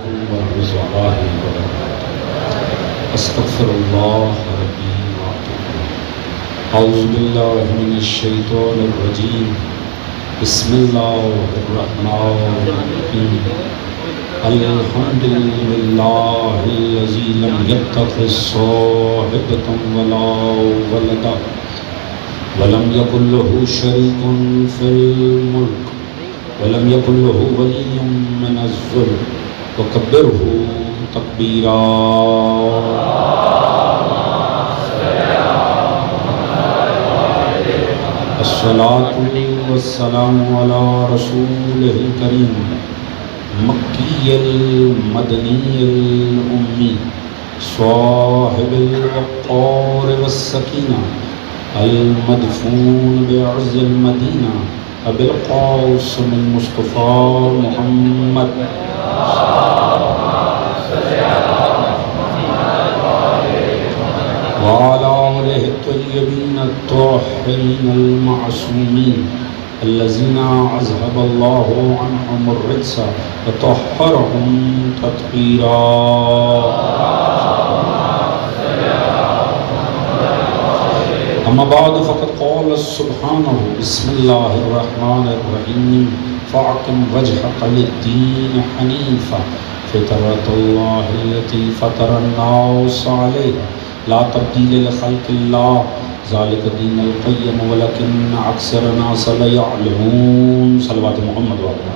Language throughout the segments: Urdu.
علیکم ورحمۃ اللہ وبرکاتہ۔ استغفر اللہ ربی واتوب اعوذ باللہ من الشیطان الرجیم بسم اللہ الرحمن الرحیم الحمد للہ الذی لم یتخذ صاحبۃ ولا ولدا ولم یکن لہ شریک فی الملک ولم یکن لہ ولی من الذل وکبرہ تکبیرا۔ الصلاۃ والسلام علی رسولہ الکریم مکی المدنی الامی صاحب الوقار والسکینہ المدفون بعز المدینہ ابی القاسم المصطفیٰ محمد وعلى آلہ الطیبین الطاہرین المعصومین الذین اذهب اللہ عنہم الرجس وطہرہم تطہیرا۔ اما بعد فقد قال سبحانہ بسم اللہ الرحمن الرحیم فاقم وجہک للدین حنیفا فطرۃ اللہ التی فطر الناس علیہا لا تبدیل لخلق اللہ ذالک الدین القیم ولکن اکثر الناس لا یعلمون۔ صلوات محمد وعلیہ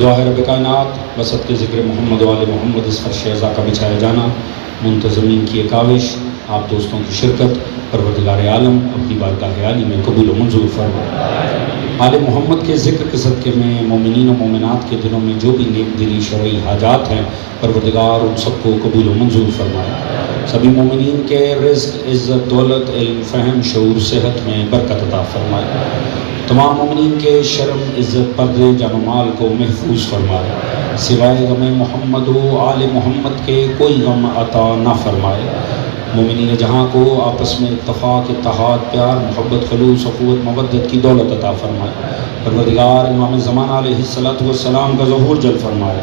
دعا ہے رب کائنات بسط کے ذکر محمد والے محمد اس فرش عزا کا بچھایا جانا، منتظمین کی ایک کاوش، آپ دوستوں کی شرکت، پروردگار عالم اپنی بارگاہ عالی میں قبول و منظور فرمائے۔ آل محمد کے ذکر کے صدقے میں مومنین و مومنات کے دلوں میں جو بھی نیک دلی شرعی حاجات ہیں پروردگار ان سب کو قبول و منظور فرمائے۔ سبھی مومنین کے رزق، عزت، دولت، علم، فہم، شعور، صحت میں برکت عطا فرمائے۔ تمام مومنین کے شرم، عزت، پردے، جان و مال کو محفوظ فرمائے۔ سوائے غم محمد و آل محمد کے کوئی غم عطا نہ فرمائے۔ مومنین جہاں کو آپس میں اتفاق، اتحاد، پیار، محبت، خلوص، اخوت، مودت کی دولت عطا فرمائے۔ پروردگار امام زمان علیہ السلام کا ظہور جل فرمائے۔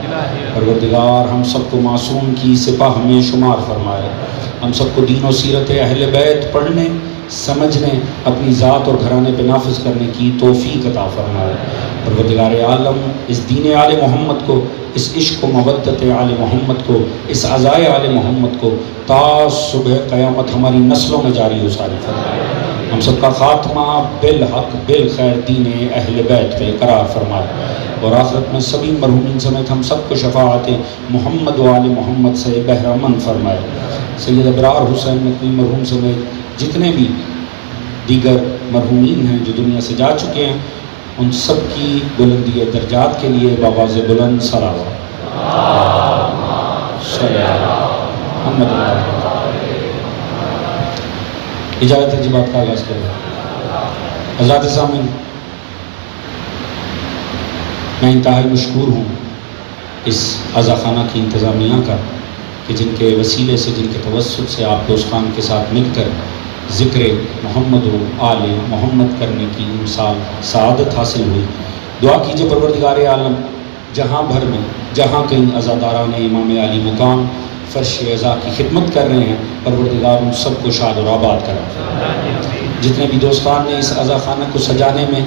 پروردگار ہم سب کو معصوم کی سپاہ میں شمار فرمائے۔ ہم سب کو دین و سیرت اہل بیت پڑھنے، سمجھنے، اپنی ذات اور گھرانے پہ نافذ کرنے کی توفیق عطا فرمائے۔ پروردگار عالم اس دین آل محمد کو، اس عشق و مودت آل محمد کو، اس عزائے آل محمد کو تا صبح قیامت ہماری نسلوں میں جاری و ساری فرمائے۔ ہم سب کا خاتمہ بالحق بالخیر دین اہل بیت پہ قرار فرمائے، اور آخرت میں سبھی مرحومین سمیت ہم سب کو شفاعت محمد و آل محمد سے بہرمند فرمائے۔ سید ابرار حسین نقوی مرحوم سمیت جتنے بھی دیگر مرحومین ہیں جو دنیا سے جا چکے ہیں، ان سب کی بلندی درجات کے لیے بآواز بلند صلوات محمد۔ اجازت ہے جی بات کا آغاز کریں۔ حضرات سامعین، میں انتہائی مشکور ہوں اس عزا خانہ کی انتظامیہ کا کہ جن کے وسیلے سے، جن کے توسط سے آپ دوستان کے ساتھ مل کر ذکر محمد و آل محمد کرنے کی مثال سعادت حاصل ہوئی۔ دعا کیجئے پروردگار عالم جہاں بھر میں جہاں کہیں عزاداران امام علی مقام فرش عزا کی خدمت کر رہے ہیں، پروردگار ان سب کو شاد اور آباد کرے۔ جتنے بھی دوستان نے اس عزا خانہ کو سجانے میں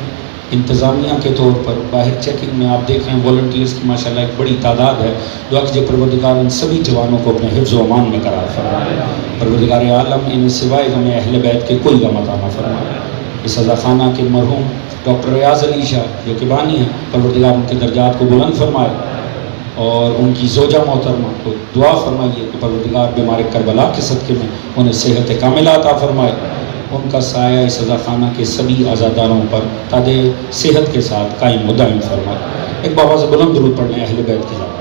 انتظامیہ کے طور پر، باہر چیکنگ میں آپ دیکھ رہے ہیں والنٹیئرز کی ماشاءاللہ ایک بڑی تعداد ہے، دعا کیجئے پروردگار ان سبھی جوانوں کو اپنے حفظ و امان میں قرار فرمائے۔ پروردگار عالم انہیں سوائے غم اہل بیت کے کوئی غم عطا نہ فرمائے۔ اس عزا خانہ کے مرحوم ڈاکٹر ریاض علی شاہ جو کہ بانی ہیں، پروردگار ان کے درجات کو بلند فرمائے، اور ان کی زوجہ محترمہ کو دعا فرمائیے کہ پروردگار بیمار کربلا کے صدقے میں انہیں صحت کاملہ عطا فرمائے۔ ان کا سایہ اس عزا خانہ کے سبھی عزاداروں پر تاد صحت کے ساتھ قائم و دائم فرمائے۔ ایک بآواز بلند درود پڑھ لیں اہل بیت کی ذات۔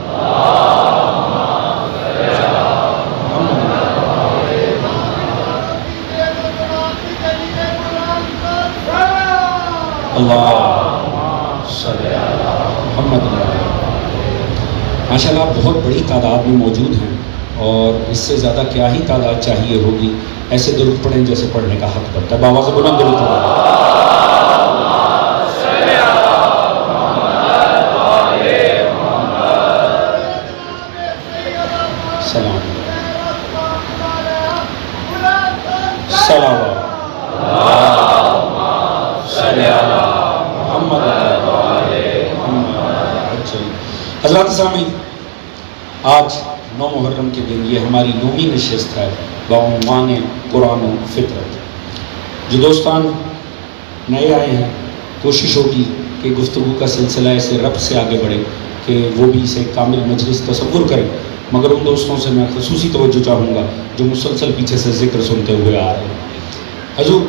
اللہ صلی محمد۔ ماشاءاللہ آپ بہت بڑی تعداد میں موجود ہیں، اور اس سے زیادہ کیا ہی تعداد چاہیے ہوگی۔ ایسے درود پڑھیں جیسے پڑھنے کا حق بنتا ہے، بآواز بلند درود پڑھیں۔ حضرات سامعین، آج 9 محرم کے دن یہ ہماری 9ویں نشست ہے بعنوان قرآن و فطرت۔ جو دوستان نئے آئے ہیں، کوشش ہوگی کہ گفتگو کا سلسلہ ایسے ربط سے آگے بڑھے کہ وہ بھی اسے کامل مجلس تصور کریں، مگر ان دوستوں سے میں خصوصی توجہ چاہوں گا جو مسلسل پیچھے سے ذکر سنتے ہوئے آ رہے ہیں۔ حضور،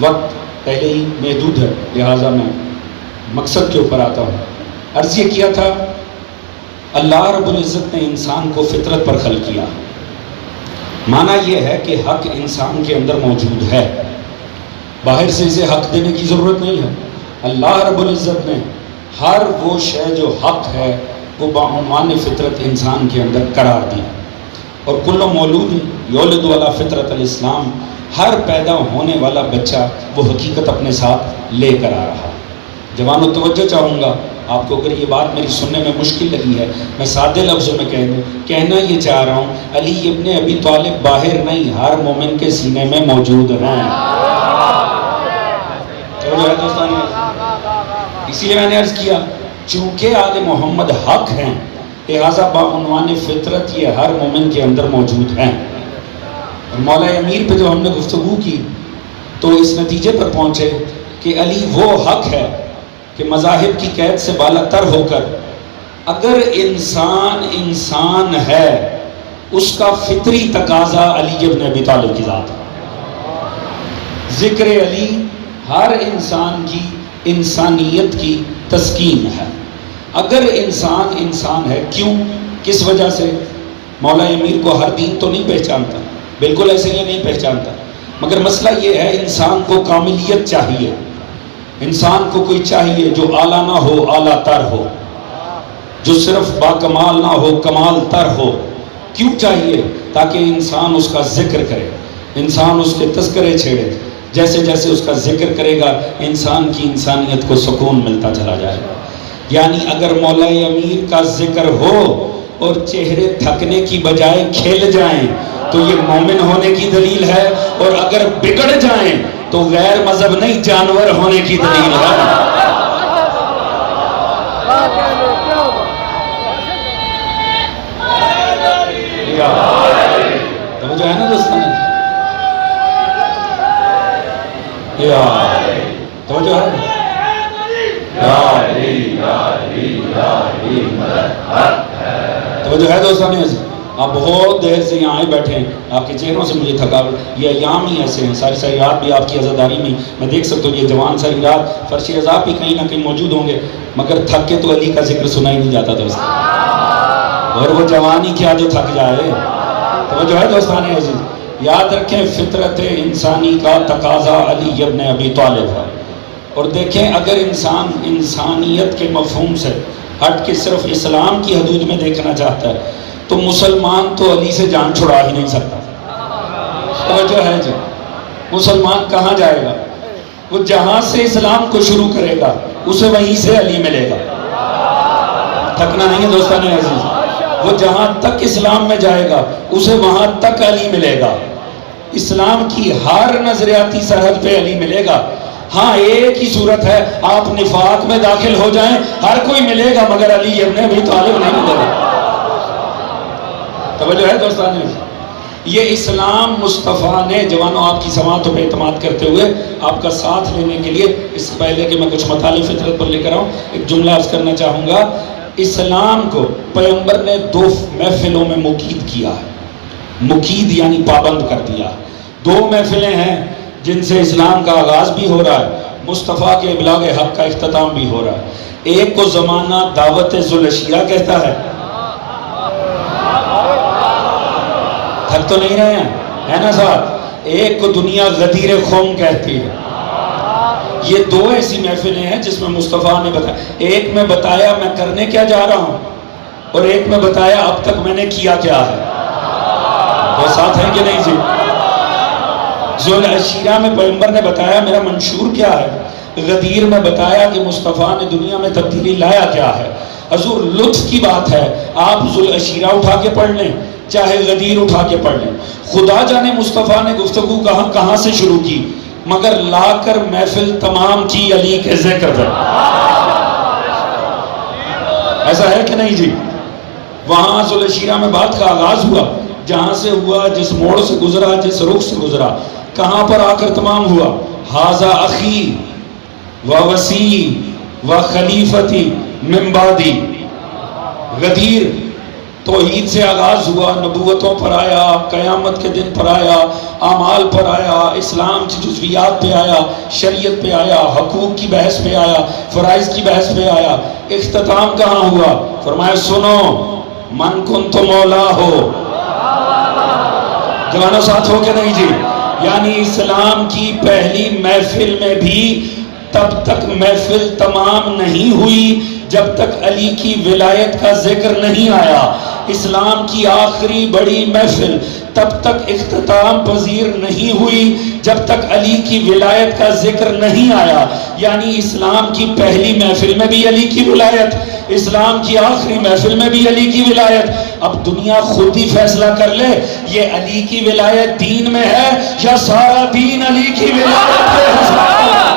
وقت پہلے ہی محدود ہے، لہٰذا میں مقصد کے اوپر آتا ہوں۔ عرض یہ کیا تھا، اللہ رب العزت نے انسان کو فطرت پر خلق کیا۔ معنی یہ ہے کہ حق انسان کے اندر موجود ہے، باہر سے اسے حق دینے کی ضرورت نہیں ہے۔ اللہ رب العزت نے ہر وہ شے جو حق ہے وہ بعنوان فطرت انسان کے اندر قرار دیا، اور کل مولود یولد علی فطرت الاسلام، ہر پیدا ہونے والا بچہ وہ حقیقت اپنے ساتھ لے کر آ رہا۔ جوانوں، توجہ چاہوں گا، آپ کو اگر یہ بات میری سننے میں مشکل لگی ہے، میں سادے لفظوں میں کہنا یہ چاہ رہا ہوں، علی ابن ابی طالب باہر نہیں، ہر مومن کے سینے میں موجود ہیں۔ اسی لیے میں نے عرض کیا، چونکہ آل محمد حق ہیں، لہٰذا بعنوان فطرت یہ ہر مومن کے اندر موجود ہیں۔ اور مولا امیر پہ جو ہم نے گفتگو کی تو اس نتیجے پر پہنچے کہ علی وہ حق ہے کہ مذاہب کی قید سے بالا تر ہو کر اگر انسان ہے، اس کا فطری تقاضا علی ابن ابی طالب کی ذات ہے۔ ذکر علی ہر انسان کی انسانیت کی تسکین ہے۔ اگر انسان ہے، کیوں، کس وجہ سے؟ مولا امیر کو ہر دین تو نہیں پہچانتا، بالکل ایسے ہی نہیں پہچانتا، مگر مسئلہ یہ ہے انسان کو کاملیت چاہیے، انسان کو کوئی چاہیے جو اعلیٰ نہ ہو، اعلیٰ تر ہو، جو صرف باکمال نہ ہو، کمال تر ہو۔ کیوں چاہیے؟ تاکہ انسان اس کا ذکر کرے، انسان اس کے تذکرے چھیڑے، جیسے جیسے اس کا ذکر کرے گا انسان کی انسانیت کو سکون ملتا چلا جائے گا۔ یعنی اگر مولا امیر کا ذکر ہو اور چہرے تھکنے کی بجائے کھل جائیں تو یہ مومن ہونے کی دلیل ہے، اور اگر بگڑ جائیں تو غیر مذہب نہیں، جانور ہونے کی دلیل ہے۔ توجہ ہے نا دوستان؟ توجہ ہے؟ توجہ ہے دوستان؟ آپ بہت دیر سے یہاں آئے بیٹھے ہیں، آپ کے چہروں سے مجھے تھکاوٹ، یہ ایام ہی ایسے ہیں، ساری رات بھی آپ کی عزاداری میں دیکھ سکتا ہوں، یہ جوان ساری رات فرش عذاب بھی کہیں نہ کہیں موجود ہوں گے، مگر تھک کے تو علی کا ذکر سنا ہی نہیں جاتا دوستان، اور وہ جوان ہی کیا جو تھک جائے۔ توجہ ہے دوستان عزیز؟ یاد رکھیں، فطرت انسانی کا تقاضا علی ابن ابی طالب ہے۔ اور دیکھیں، اگر انسان انسانیت کے مفہوم سے ہٹ کے صرف اسلام کی حدود میں دیکھنا چاہتا ہے تو مسلمان تو علی سے جان چھڑا ہی نہیں سکتا۔ توجہ ہے جی؟ مسلمان کہاں جائے گا؟ وہ جہاں سے اسلام کو شروع کرے گا اسے وہیں سے علی ملے گا۔ تھکنا نہیں ہے دوستان عزیز، وہ جہاں تک اسلام میں جائے گا اسے وہاں تک علی ملے گا۔ اسلام کی ہر نظریاتی سرحد پہ علی ملے گا۔ ہاں، ایک ہی صورت ہے، آپ نفاق میں داخل ہو جائیں ہر کوئی ملے گا، مگر علی ابن ابی طالب نہیں ملے گا۔ توجہ ہے دوستان؟ یہ اسلام مصطفیٰ نے، جوانوں آپ کی سماعتوں پہ اعتماد کرتے ہوئے آپ کا ساتھ لینے کے لیے، اس سے پہلے کہ میں کچھ مطالب فطرت پر لے کر آؤں، ایک جملہ عرض کرنا چاہوں گا۔ اسلام کو پیغمبر نے 2 محفلوں میں مقید کیا ہے، مقید یعنی پابند کر دیا۔ 2 محفلیں ہیں جن سے اسلام کا آغاز بھی ہو رہا ہے، مصطفیٰ کے ابلاغ حق کا اختتام بھی ہو رہا ہے۔ ایک کو زمانہ دعوت ذوالعشیرہ کہتا ہے، تھک تو نہیں رہے ہیں، ہے نا ساتھ؟ ایک کو دنیا غدیر خم کہتی ہے۔ یہ 2 ایسی محفلیں ہیں جس میں مصطفیٰ نے بتایا، ایک میں بتایا میں کرنے کیا جا رہا ہوں، اور ایک میں بتایا اب تک میں نے کیا کیا ہے۔ وہ ساتھ ہیں کہ نہیں جی؟ ذوالعشیرہ میں پیغمبر نے بتایا میرا منشور کیا ہے، غدیر میں بتایا کہ مصطفیٰ نے دنیا میں تبدیلی لایا کیا ہے۔ حضور، لطف کی بات ہے، آپ ذوالعشیرہ اٹھا کے پڑھ لیں چاہے غدیر اٹھا کے پڑھ لیں، خدا جانے مصطفیٰ نے گفتگو کہاں سے شروع کی، مگر لا کر محفل تمام کی علی کے ذکر پر۔ ایسا ہے کہ نہیں جی؟ وہاں ذوالشیرہ میں بات کا آغاز ہوا، جہاں سے ہوا، جس موڑ سے گزرا، جس رخ سے گزرا، کہاں پر آ کر تمام ہوا؟ ھذا اخی و وصی و خلیفتی من بعدی۔ غدیر توحید سے آغاز ہوا، نبوتوں پر آیا، قیامت کے دن پر آیا، اعمال پر آیا، اسلام کی جزویات پہ آیا، شریعت پہ آیا، حقوق کی بحث پہ آیا، فرائض کی بحث پہ آیا۔ اختتام کہاں ہوا؟ فرمایا سنو من کنت مولا ہو۔ جوانوں ساتھ ہو کہ نہیں جی؟ یعنی اسلام کی پہلی محفل میں بھی تب تک محفل تمام نہیں ہوئی جب تک علی کی ولایت کا ذکر نہیں آیا۔ اسلام کی آخری بڑی محفل تب تک اختتام پذیر نہیں ہوئی جب تک علی کی ولایت کا ذکر نہیں آیا۔ یعنی اسلام کی پہلی محفل میں بھی علی کی ولایت، اسلام کی آخری محفل میں بھی علی کی ولایت۔ اب دنیا خود ہی فیصلہ کر لے یہ علی کی ولایت دین میں ہے یا سارا دین علی کی ولایت پہ ہے۔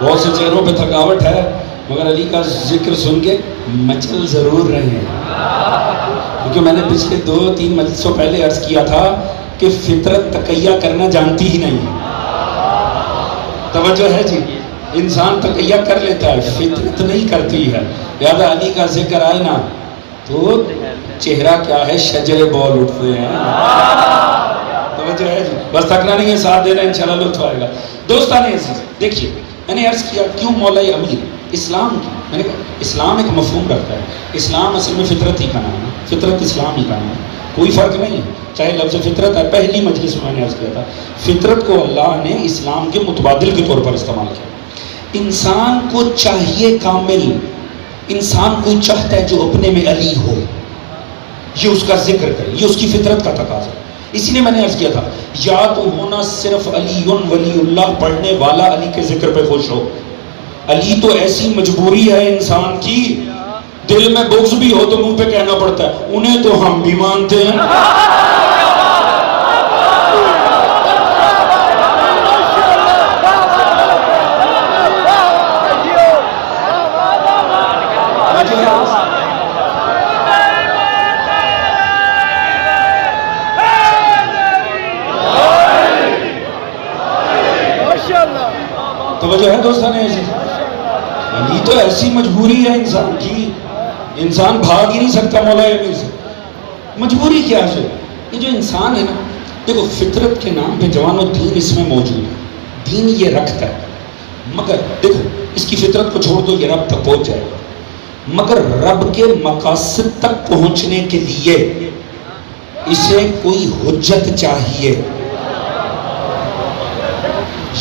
بہت سے چہروں پہ تھکاوٹ ہے مگر علی کا ذکر سن کے مچل ضرور رہے ہیں، کیونکہ میں نے پچھلے 2-3 مجلسوں پہلے عرض کیا تھا کہ فطرت تقیہ کرنا جانتی ہی نہیں۔ توجہ ہے جی؟ انسان تقیہ کر لیتا ہے، فطرت نہیں کرتی ہے۔ لہذا علی کا ذکر آئے نا تو چہرہ کیا ہے، شجر بول اٹھتے ہیں۔ توجہ ہے جی؟ بس تھکنا نہیں ہے، ساتھ دینا، انشاءاللہ لطف آئے گا۔ دوستان عزیز دیکھیے، میں نے عرض کیا کیوں مولا امیر اسلام کی، میں نے کہا اسلام ایک مفہوم رکھتا ہے۔ اسلام اصل میں فطرت ہی کا نام ہے، فطرت اسلام ہی کا نام ہے، کوئی فرق نہیں ہے۔ چاہے لفظ فطرت ہے، پہلی مجلس میں نے عرض کیا تھا فطرت کو اللہ نے اسلام کے متبادل کے طور پر استعمال کیا۔ انسان کو چاہیے کامل، انسان کو چاہتا ہے جو اپنے میں علی ہو، یہ اس کا ذکر کرے، یہ اس کی فطرت کا تقاضا ہے۔ اسی لیے میں نے عرض کیا تھا یا تو ہونا صرف علی ولی اللہ پڑھنے والا علی کے ذکر پہ خوش ہو۔ علی تو ایسی مجبوری ہے انسان کی، دل میں بغض بھی ہو تو منہ پہ کہنا پڑتا ہے انہیں تو ہم بھی مانتے ہیں۔ توجہ ہے دوستان عزیز؟ علی تو ایسی مجبوری ہے انسان کی، انسان بھاگ ہی نہیں سکتا مولا امیر سے۔ مجبوری کیا ہے؟ یہ جو انسان ہے نا، دیکھو فطرت کے نام پہ جوانوں دین اس میں موجود ہے، دین یہ رکھتا ہے، مگر دیکھو اس کی فطرت کو چھوڑ دو یہ رب تک پہنچ جائے گا، مگر رب کے مقاصد تک پہنچنے کے لیے اسے کوئی حجت چاہیے۔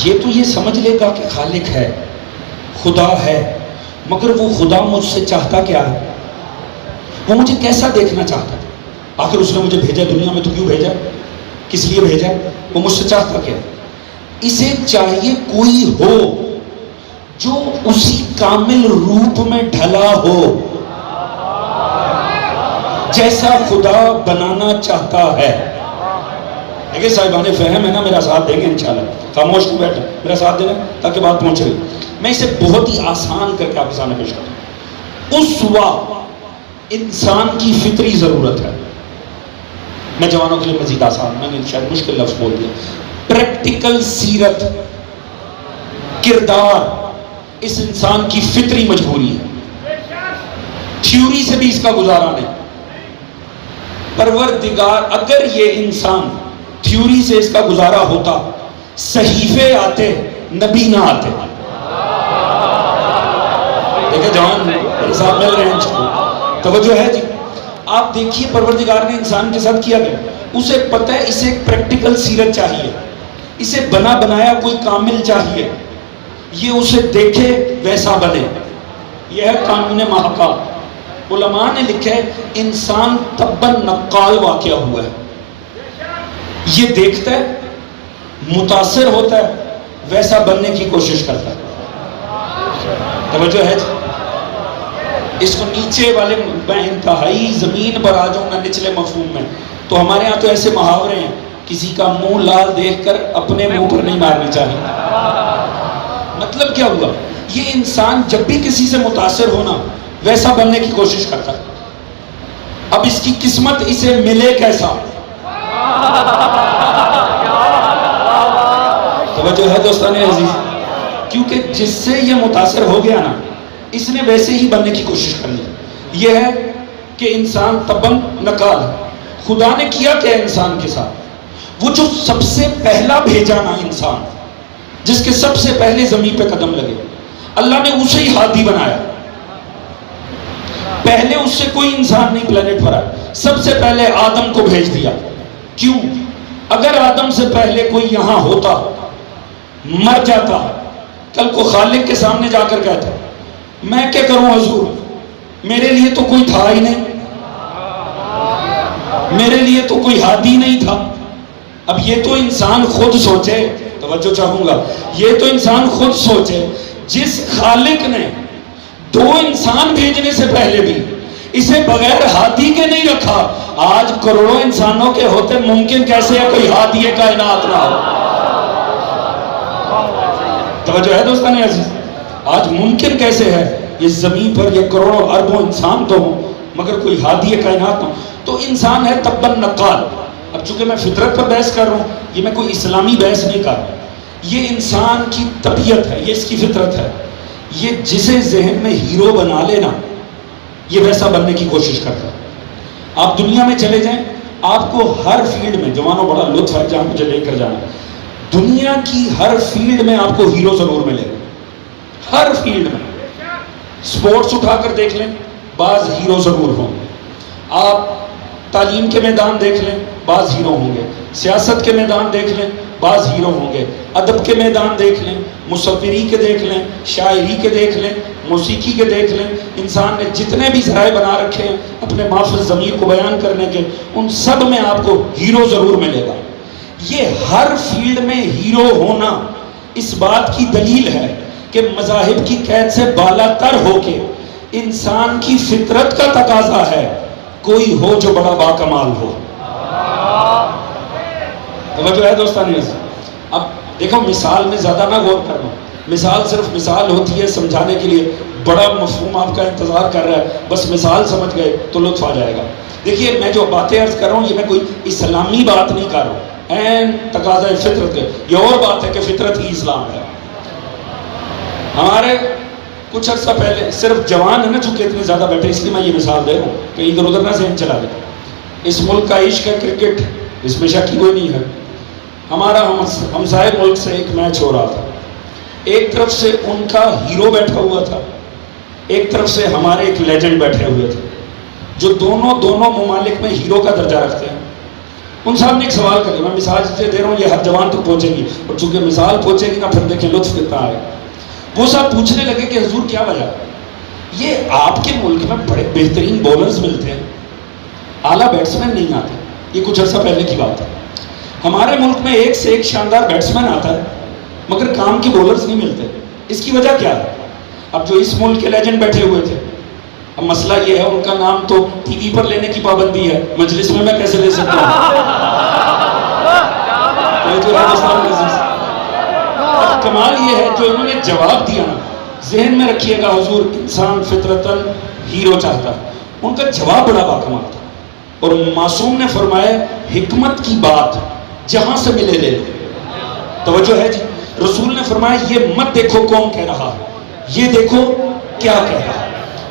یہ تو یہ سمجھ لے گا کہ خالق ہے، خدا ہے، مگر وہ خدا مجھ سے چاہتا کیا ہے؟ وہ مجھے کیسا دیکھنا چاہتا ہے؟ آخر اس نے مجھے بھیجا دنیا میں تو کیوں بھیجا؟ کس لیے بھیجا؟ وہ مجھ سے چاہتا کیا ہے؟ اسے چاہیے کوئی ہو جو اسی کامل روپ میں ڈھلا ہو جیسا خدا بنانا چاہتا ہے۔ دیکھیں صاحبان فہم ہے نا، میرا ساتھ دیں گے انشاءاللہ، خاموش نہیں بیٹھے، میرا ساتھ دینا تاکہ بات پہنچے۔ میں اسے بہت ہی آسان کر کے آپ کے سامنے پیش کرتا ہوں۔ اسوہ انسان کی فطری ضرورت ہے۔ میں جوانوں کے لیے مزید آسان، میں نے شاید مشکل لفظ بول دیا، پریکٹیکل سیرت، کردار اس انسان کی فطری مجبوری ہے، تھیوری سے بھی اس کا گزارا نہیں۔ پروردگار اگر یہ انسان تھیوری سے اس کا گزارا ہوتا، صحیفے آتے، نبی نہ آتے۔ دیکھیں جوان میرے ساتھ مل رہے ہیں انشاءاللہ، توجہ ہے جی؟ آپ دیکھیے پروردگار نے انسان کے ساتھ کیا گیا، اسے پتہ ہے اسے ایک پریکٹیکل سیرت چاہیے، اسے بنا بنایا کوئی کامل چاہیے، یہ اسے دیکھے ویسا بنے، یہ ہے قانون محاکات۔ علماء نے لکھا ہے انسان تباً نقال واقعہ ہوا ہے. یہ دیکھتا ہے، متاثر ہوتا ہے، ویسا بننے کی کوشش کرتا ہے. توجہ ہے جی؟ اس کو نیچے والے، میں انتہائی زمین پر آ جاؤں گا نچلے مفہوم میں، تو ہمارے ہاں تو ایسے محاورے ہیں، کسی کا منہ لال دیکھ کر اپنے منہ پر نہیں مارنی چاہیے. مطلب کیا ہوا؟ یہ انسان جب بھی کسی سے متاثر ہونا ویسا بننے کی کوشش کرتا ہے. اب اس کی قسمت اسے ملے کیسا؟ توجہ ہے دوستان عزیز؟ کیونکہ جس سے یہ متاثر ہو گیا نا، اس نے ویسے ہی بننے کی کوشش کر لی. یہ ہے کہ انسان تباً نقال. خدا نے کیا کیا انسان کے ساتھ؟ وہ جو سب سے پہلا بھیجا نا انسان، جس کے سب سے پہلے زمین پہ قدم لگے، اللہ نے اسے ہی ہادی بنایا. پہلے اس سے کوئی انسان نہیں پلانٹ پر آیا، سب سے پہلے آدم کو بھیج دیا. کیوں؟ اگر آدم سے پہلے کوئی یہاں ہوتا، مر جاتا، کل کو خالق کے سامنے جا کر کہتا میں کیا کروں حضور، میرے لیے تو کوئی تھا ہی نہیں، میرے لیے تو کوئی ہادی نہیں تھا. اب یہ تو انسان خود سوچے، توجہ چاہوں گا، یہ تو انسان خود سوچے، جس خالق نے دو انسان بھیجنے سے پہلے بھی اسے بغیر ہادی کے نہیں رکھا، آج کروڑوں انسانوں کے ہوتے ممکن کیسے ہے کوئی ہادی کائنات نہ ہو؟ توجہ ہے دوستان عزیز؟ آج ممکن کیسے ہے یہ زمین پر یہ کروڑوں اربوں انسان تو ہوں مگر کوئی ہادی کائنات نہ ہو؟ تو انسان ہے تباً نقال. اب چونکہ میں فطرت پر بحث کر رہا ہوں، یہ میں کوئی اسلامی بحث نہیں کر رہا، یہ انسان کی طبیعت ہے، یہ اس کی فطرت ہے. یہ جسے ذہن میں ہیرو بنا لینا، یہ ویسا بننے کی کوشش کرتا ہے. آپ دنیا میں چلے جائیں، آپ کو ہر فیلڈ میں، جوانوں بڑا لطف ہے جہاں مجھے لے کر جانا، دنیا کی ہر فیلڈ میں آپ کو ہیرو ضرور ملے گا. ہر فیلڈ میں سپورٹس اٹھا کر دیکھ لیں، بعض ہیرو ضرور ہوں گے. آپ تعلیم کے میدان دیکھ لیں، بعض ہیرو ہوں گے. سیاست کے میدان دیکھ لیں، بعض ہیرو ہوں گے. ادب کے میدان دیکھ لیں، مصوری کے دیکھ لیں، شاعری کے دیکھ لیں، موسیقی کے دیکھ لیں. انسان نے جتنے بھی ذرائع بنا رکھے ہیں اپنے محفوظ ضمیر کو بیان کرنے کے، ان سب میں آپ کو ہیرو ضرور ملے گا. یہ ہر فیلڈ میں ہیرو ہونا اس بات کی دلیل ہے کہ مذاہب کی قید سے بالا تر ہو کے انسان کی فطرت کا تقاضا ہے کوئی ہو جو بڑا باکمال ہو. توجہ ہے دوستان عزیز؟ اب دیکھو، مثال میں زیادہ نہ غور کرنا، مثال صرف مثال ہوتی ہے سمجھانے کے لیے. بڑا مفہوم آپ کا انتظار کر رہا ہے، بس مثال سمجھ گئے تو لطف آ جائے گا. دیکھیے، میں جو باتیں عرض کر رہا ہوں یہ میں کوئی اسلامی بات نہیں کر رہا ہوں، این تقاضا فطرت ہے. یہ اور بات ہے کہ فطرت ہی اسلام ہے. ہمارے کچھ عرصہ پہلے، صرف جوان ہے نا چونکہ اتنے زیادہ بیٹھے اس لیے میں یہ مثال دے رہا ہوں کہ ادھر ادھر نہ ذہن چلا دے. اس ملک کا عشق ہے کرکٹ، اس میں شک کوئی نہیں ہے. ہمارا ہمسائے ملک سے ایک میچ ہو رہا تھا، ایک طرف سے ان کا ہیرو بیٹھا ہوا تھا، ایک طرف سے ہمارے ایک لیجنڈ بیٹھے ہوئے تھے جو دونوں ممالک میں ہیرو کا درجہ رکھتے ہیں. ان صاحب نے ایک سوال کر لیا، میں مثال سے دے رہا ہوں، یہ ہر جوان تک پہنچے گی، اور چونکہ مثال پہنچے گی نا پھر دیکھیں لطف کتنا آئے. وہ صاحب پوچھنے لگے کہ حضور کیا وجہ، یہ آپ کے ملک میں بڑے بہترین بولرز ملتے ہیں، اعلیٰ بیٹسمین نہیں آتے. یہ کچھ عرصہ پہلے کی بات ہے. ہمارے ملک میں ایک سے ایک شاندار بیٹسمین آتا ہے مگر کام کے بولرز نہیں ملتے. اس کی وجہ کیا ہے؟ اب جو اس ملک کے لیجنڈ بیٹھے ہوئے تھے، اب مسئلہ یہ ہے ان کا نام تو ٹی وی پر لینے کی پابندی ہے، مجلس میں کیسے لے سکتا ہوں؟ اب کمال یہ ہے جو انہوں نے جواب دیا نا، ذہن میں رکھیے گا حضور انسان فطرتاً ہیرو چاہتا ہے. ان کا جواب بڑا باکمال تھا، اور معصوم نے فرمایا حکمت کی بات جہاں سے ملے لے لو. توجہ ہے جی؟ رسول نے فرمایا یہ مت دیکھو کون کہہ رہا ہے، یہ دیکھو کیا کہہ رہا ہے.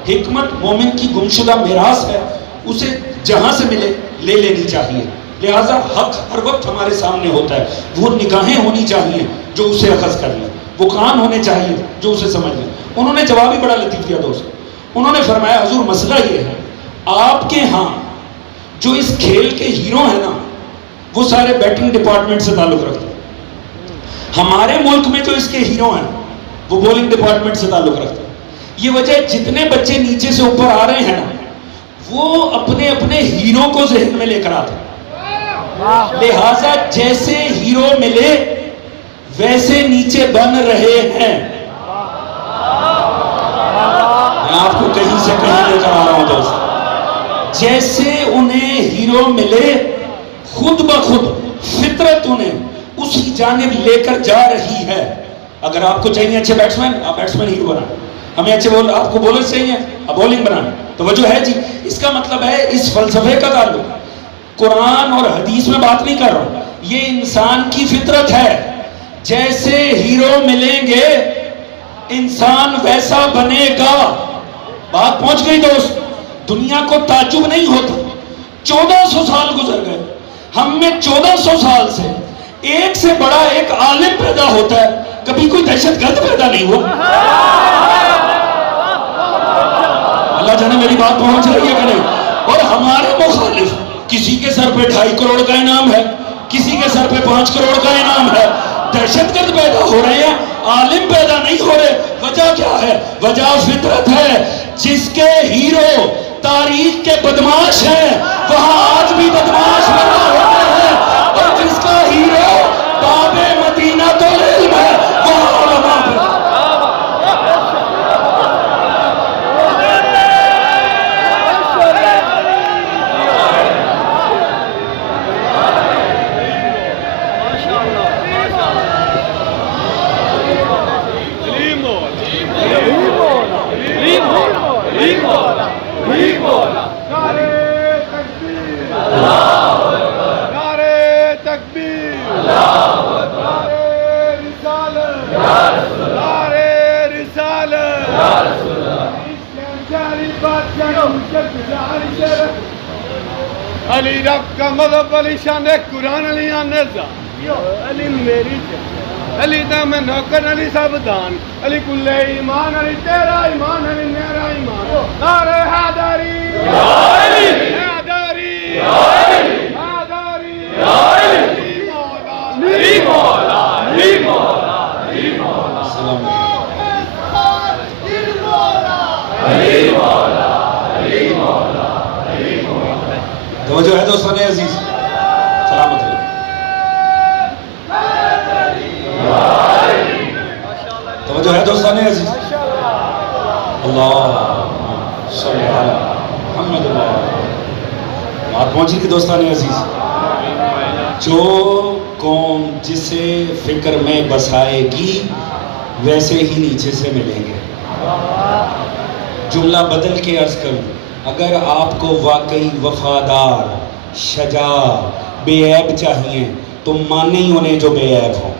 حکمت مومن کی گمشدہ میراث ہے، اسے جہاں سے ملے لے لینی چاہیے. لہٰذا حق ہر وقت ہمارے سامنے ہوتا ہے، وہ نگاہیں ہونی چاہیے جو اسے اخذ کر لیں، وہ کان ہونے چاہیے جو اسے سمجھ لیں. انہوں نے جواب ہی بڑا لطیف دیا دوست. انہوں نے فرمایا حضور مسئلہ یہ ہے، آپ کے ہاں جو اس کھیل کے ہیرو ہیں نا وہ سارے بیٹنگ ڈپارٹمنٹ سے تعلق رکھتے ہیں. ہمارے ملک میں جو اس کے ہیرو ہیں وہ بولنگ ڈپارٹمنٹ سے تعلق رکھتے ہیں. یہ وجہ ہے جتنے بچے نیچے سے اوپر آ رہے ہیں نا وہ اپنے اپنے ہیرو کو ذہن میں لے کر آتے. لہذا جیسے ہیرو ملے ویسے نیچے بن رہے ہیں. میں آپ کو کہیں سے کہیں لے کر آ رہا ہوں دوست. جیسے انہیں ہیرو ملے خود بخود فطرت انہیں اسی جانب لے کر جا رہی ہے. اگر آپ کو چاہیے اچھے بیٹسمین، آپ بیٹسمین ہیرو بنائیں. ہمیں اچھے آپ کو بولر چاہیے، آپ بولنگ بنائیں. توجہ ہے جی. اس کا مطلب ہے اس فلسفے کا تعلق قرآن اور حدیث میں بات نہیں کر رہا ہوں، یہ انسان کی فطرت ہے. جیسے ہیرو ملیں گے انسان ویسا بنے گا. بات پہنچ گئی دوست. دنیا کو تعجب نہیں ہوتا. 1400 سال گزر گئے، ہم میں 1400 سال سے ایک سے بڑا ایک عالم پیدا ہوتا ہے، کبھی کوئی دہشت گرد پیدا نہیں ہوا. اللہ جانے میری بات پہنچ رہی ہے کہ نہیں. اور ہمارے مخالف کسی کے سر پہ 2.5 کروڑ کا انعام ہے، کسی کے سر پہ 5 کروڑ کا انعام ہے. دہشت گرد پیدا ہو رہے ہیں، عالم پیدا نہیں ہو رہے. وجہ کیا ہے؟ وجہ فطرت ہے. جس کے ہیرو تاریخ کے بدماش ہیں وہاں آج بھی بدماش پیدا ہوتے ہیں، اور جس کا ہیرو باب مدینہ تو علم ہے وہاں علماء پیدا. علی رب کا مذہب، علی شان قرآن، علی نظر، علی میری جان، علی دم نوکر، علی سبدان، علی کل ایمان، علی تیرا ایمان، علی میرا ایمان. نعرہ حیدری، حیدری، حیدری، علی مولا، علی مولا، علی مولا، علی مولا. السلام توجہ ہے دوستان عزیز. سلامت رہے. توجہ ہے دوستان عزیز. اللہ صلی علی محمد. بات پہنچی تھی دوستان عزیز. جو قوم جسے فکر میں بسائے گی ویسے ہی نیچے سے ملیں گے. جملہ بدل کے عرض کروں، اگر آپ کو واقعی وفادار، شجاع، بے عیب چاہیے تو مانے ہی انہیں جو بے عیب ہوں،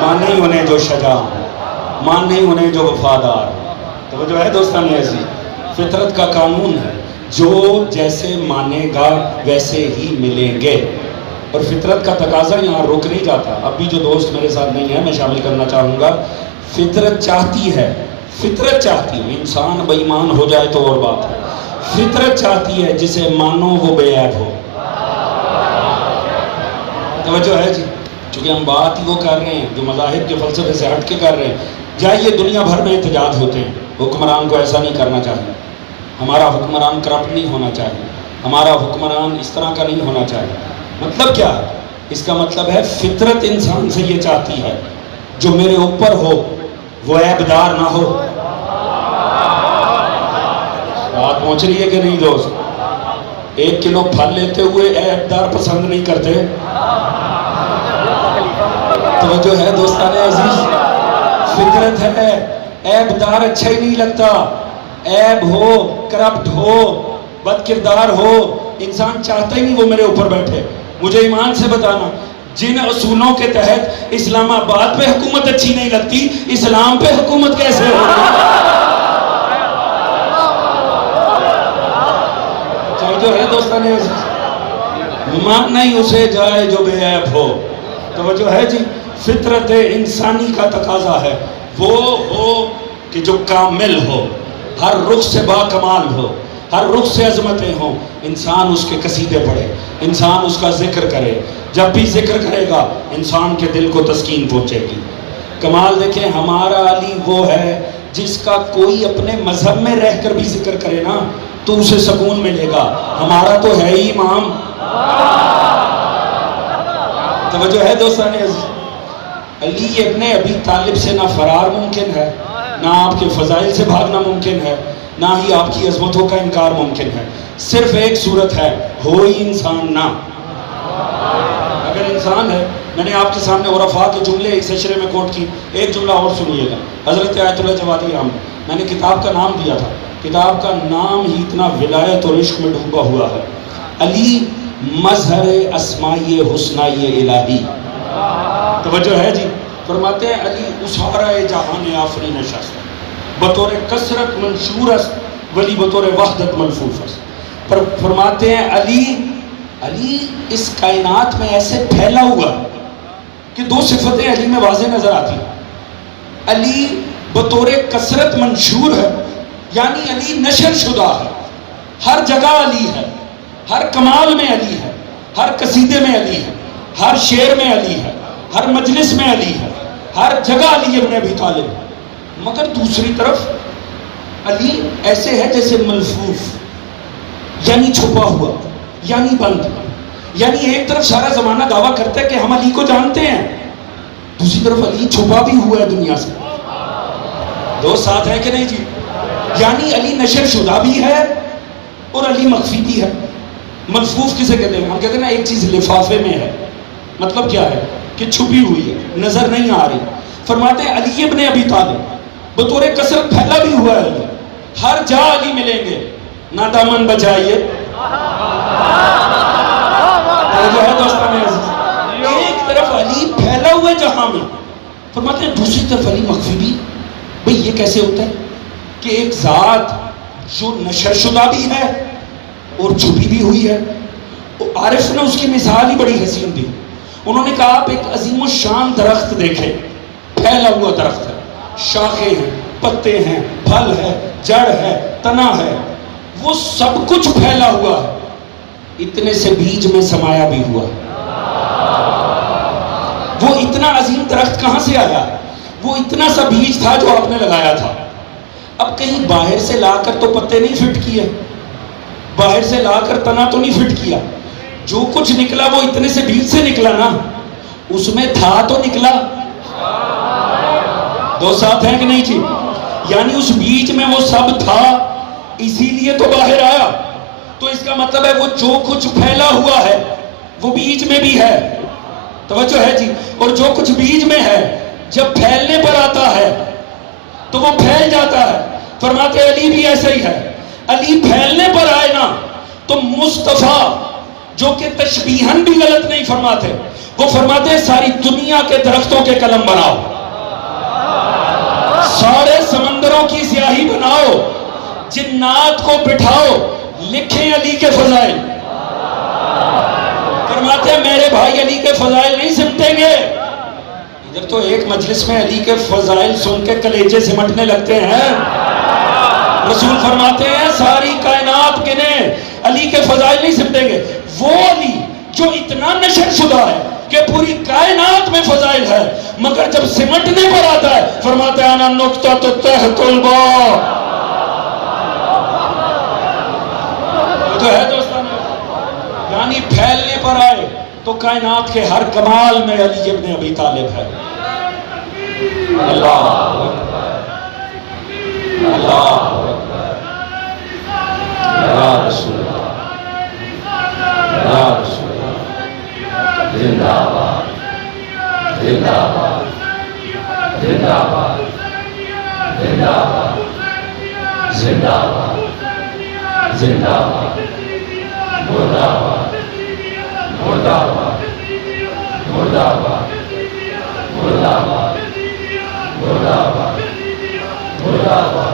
مانے ہی انہیں جو شجاع ہوں، مانے ہی انہیں جو وفادار. تو جو ہے دوستان عزیز، فطرت کا قانون ہے، جو جیسے مانے گا ویسے ہی ملیں گے. اور فطرت کا تقاضا یہاں رک نہیں جاتا. اب بھی جو دوست میرے ساتھ نہیں ہے میں شامل کرنا چاہوں گا. فطرت چاہتی ہے، فطرت چاہتی ہے، انسان بے ایمان ہو جائے تو اور بات ہے. فطرت چاہتی ہے جسے مانو وہ بے عیب ہو. توجہ ہے جی. چونکہ ہم بات ہی وہ کر رہے ہیں جو مذاہب کے فلسفے سے ہٹ کے کر رہے ہیں. جائیے دنیا بھر میں احتجاج ہوتے ہیں، حکمران کو ایسا نہیں کرنا چاہیے، ہمارا حکمران کرپٹ نہیں ہونا چاہیے، ہمارا حکمران اس طرح کا نہیں ہونا چاہیے. مطلب کیا ہے؟ اس کا مطلب ہے فطرت انسان سے یہ چاہتی ہے جو میرے اوپر ہو وہ عیبدار نہ ہو. بات پہنچ رہی ہے کہ نہیں دوست؟ 1 کلو پھل لیتے ہوئے عیبدار پسند نہیں کرتے. توجہ ہے دوستان عزیز. فطرت ہے، عیبدار اچھا ہی نہیں لگتا. عیب ہو، کرپٹ ہو، بد کردار ہو، انسان چاہتا ہی نہیں وہ میرے اوپر بیٹھے. مجھے ایمان سے بتانا، جن اصولوں کے تحت اسلام آباد پہ حکومت اچھی نہیں لگتی، اسلام پہ حکومت کیسے ہو رہی؟ جو ہے دوستان عزیز، ماننا ہی اسے جائے جو بے عیب ہو. توجہ ہے جی. فطرت انسانی کا تقاضا ہے وہ ہو کہ جو کامل ہو، ہر رخ سے با کمال ہو، ہر رخ سے عظمتیں ہوں. انسان اس کے قصیدے پڑھے، انسان اس کا ذکر کرے. جب بھی ذکر کرے گا انسان کے دل کو تسکین پہنچے گی. کمال دیکھیں، ہمارا علی وہ ہے جس کا کوئی اپنے مذہب میں رہ کر بھی ذکر کرے نا تو اسے سکون ملے گا. ہمارا تو ہے ہی امام. توجہ ہے دوستان عزیز. علی ابن ابی طالب سے نہ فرار ممکن ہے، نہ آپ کے فضائل سے بھاگنا ممکن ہے، نہ ہی آپ کی عظمتوں کا انکار ممکن ہے. صرف ایک صورت ہے، ہو ہی انسان نہ. اگر انسان ہے، میں نے آپ کے سامنے عرفاء کے جملے اس اشرے میں کوٹ کی. ایک جملہ اور سنیے گا. حضرت آیت اللہ جوادی رحمہ، میں نے کتاب کا نام دیا تھا، کتاب کا نام ہی اتنا ولایت اور عشق میں ڈوبا ہوا ہے. علی مظہر اسمائی حسنائی الہی. توجہ ہے جی. فرماتے ہیں علی اسارہ جہان آفرین شخص بطور کثرت منشور است ولی بطور وحدت ملفوف است. پر فرماتے ہیں علی اس کائنات میں ایسے پھیلا ہوا کہ دو صفتیں علی میں واضح نظر آتی ہیں. علی بطور کثرت منشور ہے، یعنی علی نشر شدہ ہے. ہر جگہ علی ہے، ہر کمال میں علی ہے، ہر قصیدے میں علی ہے، ہر شعر میں علی ہے، ہر مجلس میں علی ہے، ہر جگہ علی ابن ابی طالب. مگر دوسری طرف علی ایسے ہے جیسے ملفوف، یعنی چھپا ہوا، یعنی بند. یعنی ایک طرف سارا زمانہ دعویٰ کرتا ہے کہ ہم علی کو جانتے ہیں، دوسری طرف علی چھپا بھی ہوا ہے دنیا سے. دو ساتھ ہے کہ نہیں جی؟ یعنی علی نشر شدہ بھی ہے اور علی مخفی بھی ہے. ملفوف کسے کہتے ہیں؟ ہم کہتے ہیں نا ایک چیز لفافے میں ہے. مطلب کیا ہے؟ کہ چھپی ہوئی ہے، نظر نہیں آ رہی. فرماتے ہیں علی ابن ابی طالب بطور کثرت پھیلا بھی ہوا ہے. ہر جا علی ملیں گے. نہ دامن بچائیے. جو ہے دوستان عزیز، ایک طرف علی پھیلا ہوا ہے جہاں میں، فرماتے ہیں دوسری طرف علی مخفی بھی. بھئی یہ کیسے ہوتا ہے کہ ایک ذات جو نشر شدہ بھی ہے اور چھپی بھی ہوئی ہے؟ عارف نے اس کی مثال ہی بڑی حسین دی. انہوں نے کہا آپ ایک عظیم الشان درخت دیکھیں، پھیلا ہوا درخت ہے، شاخیں ہیں، پتے ہیں، پھل ہے، جڑ ہے، تنا ہے، وہ سب کچھ پھیلا ہوا ہے. اتنے سے بیج میں سمایا بھی ہوا. وہ اتنا عظیم درخت کہاں سے آیا؟ وہ اتنا سا بیج تھا جو آپ نے لگایا تھا. اب کہیں باہر سے لا کر تو پتے نہیں فٹ کیے، باہر سے لا کر تنا تو نہیں فٹ کیا. جو کچھ نکلا وہ اتنے سے بیج سے نکلا نا. اس میں تھا تو نکلا. دو ساتھ ہیں کہ نہیں جی؟ یعنی اس بیج میں وہ سب تھا، اسی لیے تو باہر آیا. تو اس کا مطلب ہے وہ جو کچھ پھیلا ہوا ہے وہ بیج میں بھی ہے. توجہ ہے جی. اور جو کچھ بیج میں ہے جب پھیلنے پر آتا ہے تو وہ پھیل جاتا ہے. فرماتے علی بھی ایسا ہی ہے. علی پھیلنے پر آئے نا تو مصطفیٰ، جو کہ تشبیہن بھی غلط نہیں فرماتے، وہ فرماتے ہیں ساری دنیا کے درختوں کے قلم بناؤ، سارے سمندروں کی سیاہی بناؤ، جنات کو بٹھاؤ، لکھیں علی کے فضائل. فرماتے ہیں میرے بھائی علی کے فضائل نہیں سمٹیں گے. ادھر تو ایک مجلس میں علی کے فضائل سن کے کلیجے سمٹنے لگتے ہیں. رسول فرماتے ہیں ساری کائنات گنے، علی کے فضائل نہیں سمٹیں گے. وہ علی جو اتنا نشر شدہ ہے کہ پوری کائنات میں فضائل ہے، مگر جب سمٹنے پر آتا ہے فرماتے ہیں انا نقطۃ تحت الباء. جو ہے دوستان، یعنی پھیلنے پر آئے تو کائنات کے ہر کمال میں علی ابن ابی طالب ہے. اللہ اللہ یا رسول اللہ، یا رسول اللہ. زندہ باد، زندہ باد، زندہ باد، زندہ باد، زندہ باد، زندہ باد، مرد آباد، مرد آباد، مرد آباد، مرد آباد، مرد آباد، مرد آباد.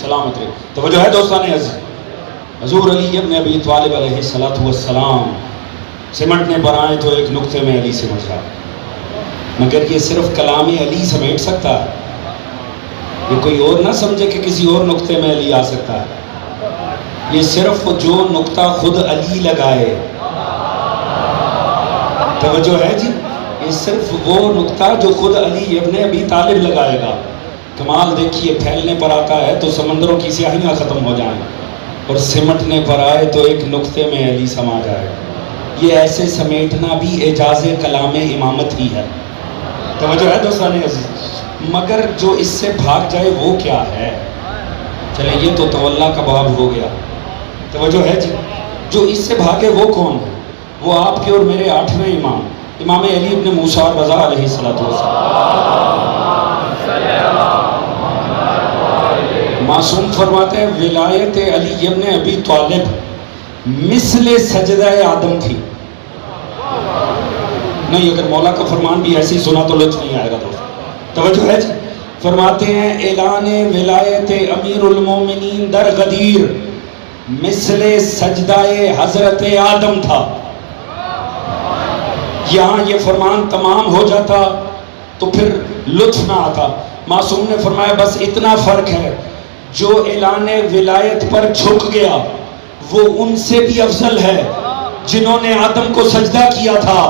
سلامت رہے. توجہ ہے دوستان عزیز. حضور علی ابن ابی طالب علیہ السلام سمٹنے پر آئے تو ایک نقطے میں علی سمٹ جائے، مگر یہ صرف کلام علی سمیٹ سکتا ہے. یہ کوئی اور نہ سمجھے کہ کسی اور نقطے میں علی آ سکتا ہے. یہ صرف جو نقطہ خود علی لگائے، توجہ ہے جی، یہ صرف وہ نقطہ جو خود علی ابن ابی طالب لگائے گا۔ کمال دیکھیے، پھیلنے پر آتا ہے تو سمندروں کی سیاہیاں ختم ہو جائیں، اور سمٹنے پر آئے تو ایک نقطے میں علی سما جائے۔ یہ ایسے سمیٹنا بھی اعجاز کلام امامت ہی ہے۔ توجہ ہے دوستان عزیز؟ مگر جو اس سے بھاگ جائے وہ کیا ہے؟ چلے یہ تو تولا کا باب ہو گیا، توجہ ہے جی؟ جو اس سے بھاگے وہ کون ہے؟ وہ آپ کے اور میرے 8ویں امام، امام علی ابن موسیٰ رضا علیہ السلام۔ معصوم فرماتے ہیں ولایت علی ابن ابی طالب مثل سجدہ آدم تھی۔ نہیں، اگر مولا کا فرمان بھی ایسی سنا تو لطف نہیں آئے گا دوست، توجہ ہے جی؟ فرماتے ہیں اعلان ولایت امیر المومنین در غدیر مثل سجدہ حضرت آدم تھا۔ یہاں یہ فرمان تمام ہو جاتا تو پھر لطف نہ آتا۔ معصوم نے فرمایا بس اتنا فرق ہے، جو اعلان ولایت پر جھک گیا وہ ان سے بھی افضل ہے جنہوں نے آدم کو سجدہ کیا تھا،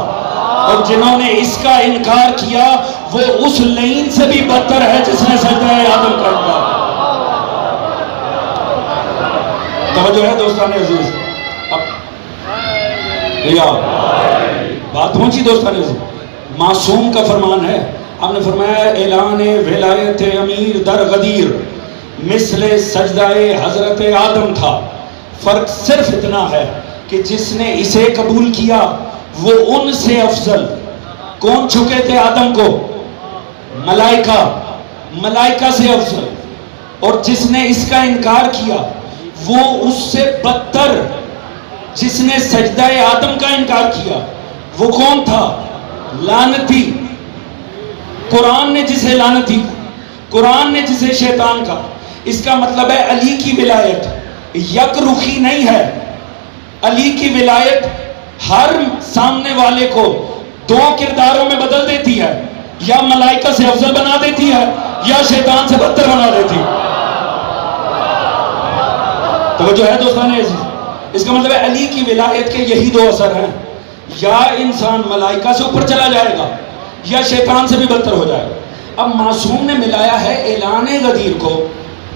اور جنہوں نے اس کا انکار کیا وہ اس لعین سے بھی بدتر ہے جس نے سجدہ آدم کا انکار۔ توجہ ہے دوستان عزیز؟ بات پہنچی دوستان عزیز؟ معصوم کا فرمان ہے، آپ نے فرمایا اعلان ولایت امیر در غدیر مثل سجدہ حضرت آدم تھا۔ فرق صرف اتنا ہے کہ جس نے اسے قبول کیا وہ ان سے افضل۔ کون جھکے تھے آدم کو؟ ملائکہ، ملائکہ سے افضل۔ اور جس نے اس کا انکار کیا وہ اس سے بدتر، جس نے سجدہ آدم کا انکار کیا وہ کون تھا؟ لعنتی۔ قرآن نے جسے لعنتی، قرآن نے جسے شیطان کا۔ اس کا مطلب ہے علی کی ولایت یک رخی نہیں ہے۔ علی کی ولایت ہر سامنے والے کو دو کرداروں میں بدل دیتی ہے، یا ملائکہ سے افضل بنا دیتی ہے یا شیطان سے بدتر بنا دیتی ہے۔ توجہ ہے دوستان عزیز؟ اس کا مطلب ہے علی کی ولایت کے یہی دو اثر ہیں، یا انسان ملائکہ سے اوپر چلا جائے گا یا شیطان سے بھی بدتر ہو جائے گا۔ اب معصوم نے ملایا ہے اعلان غدیر کو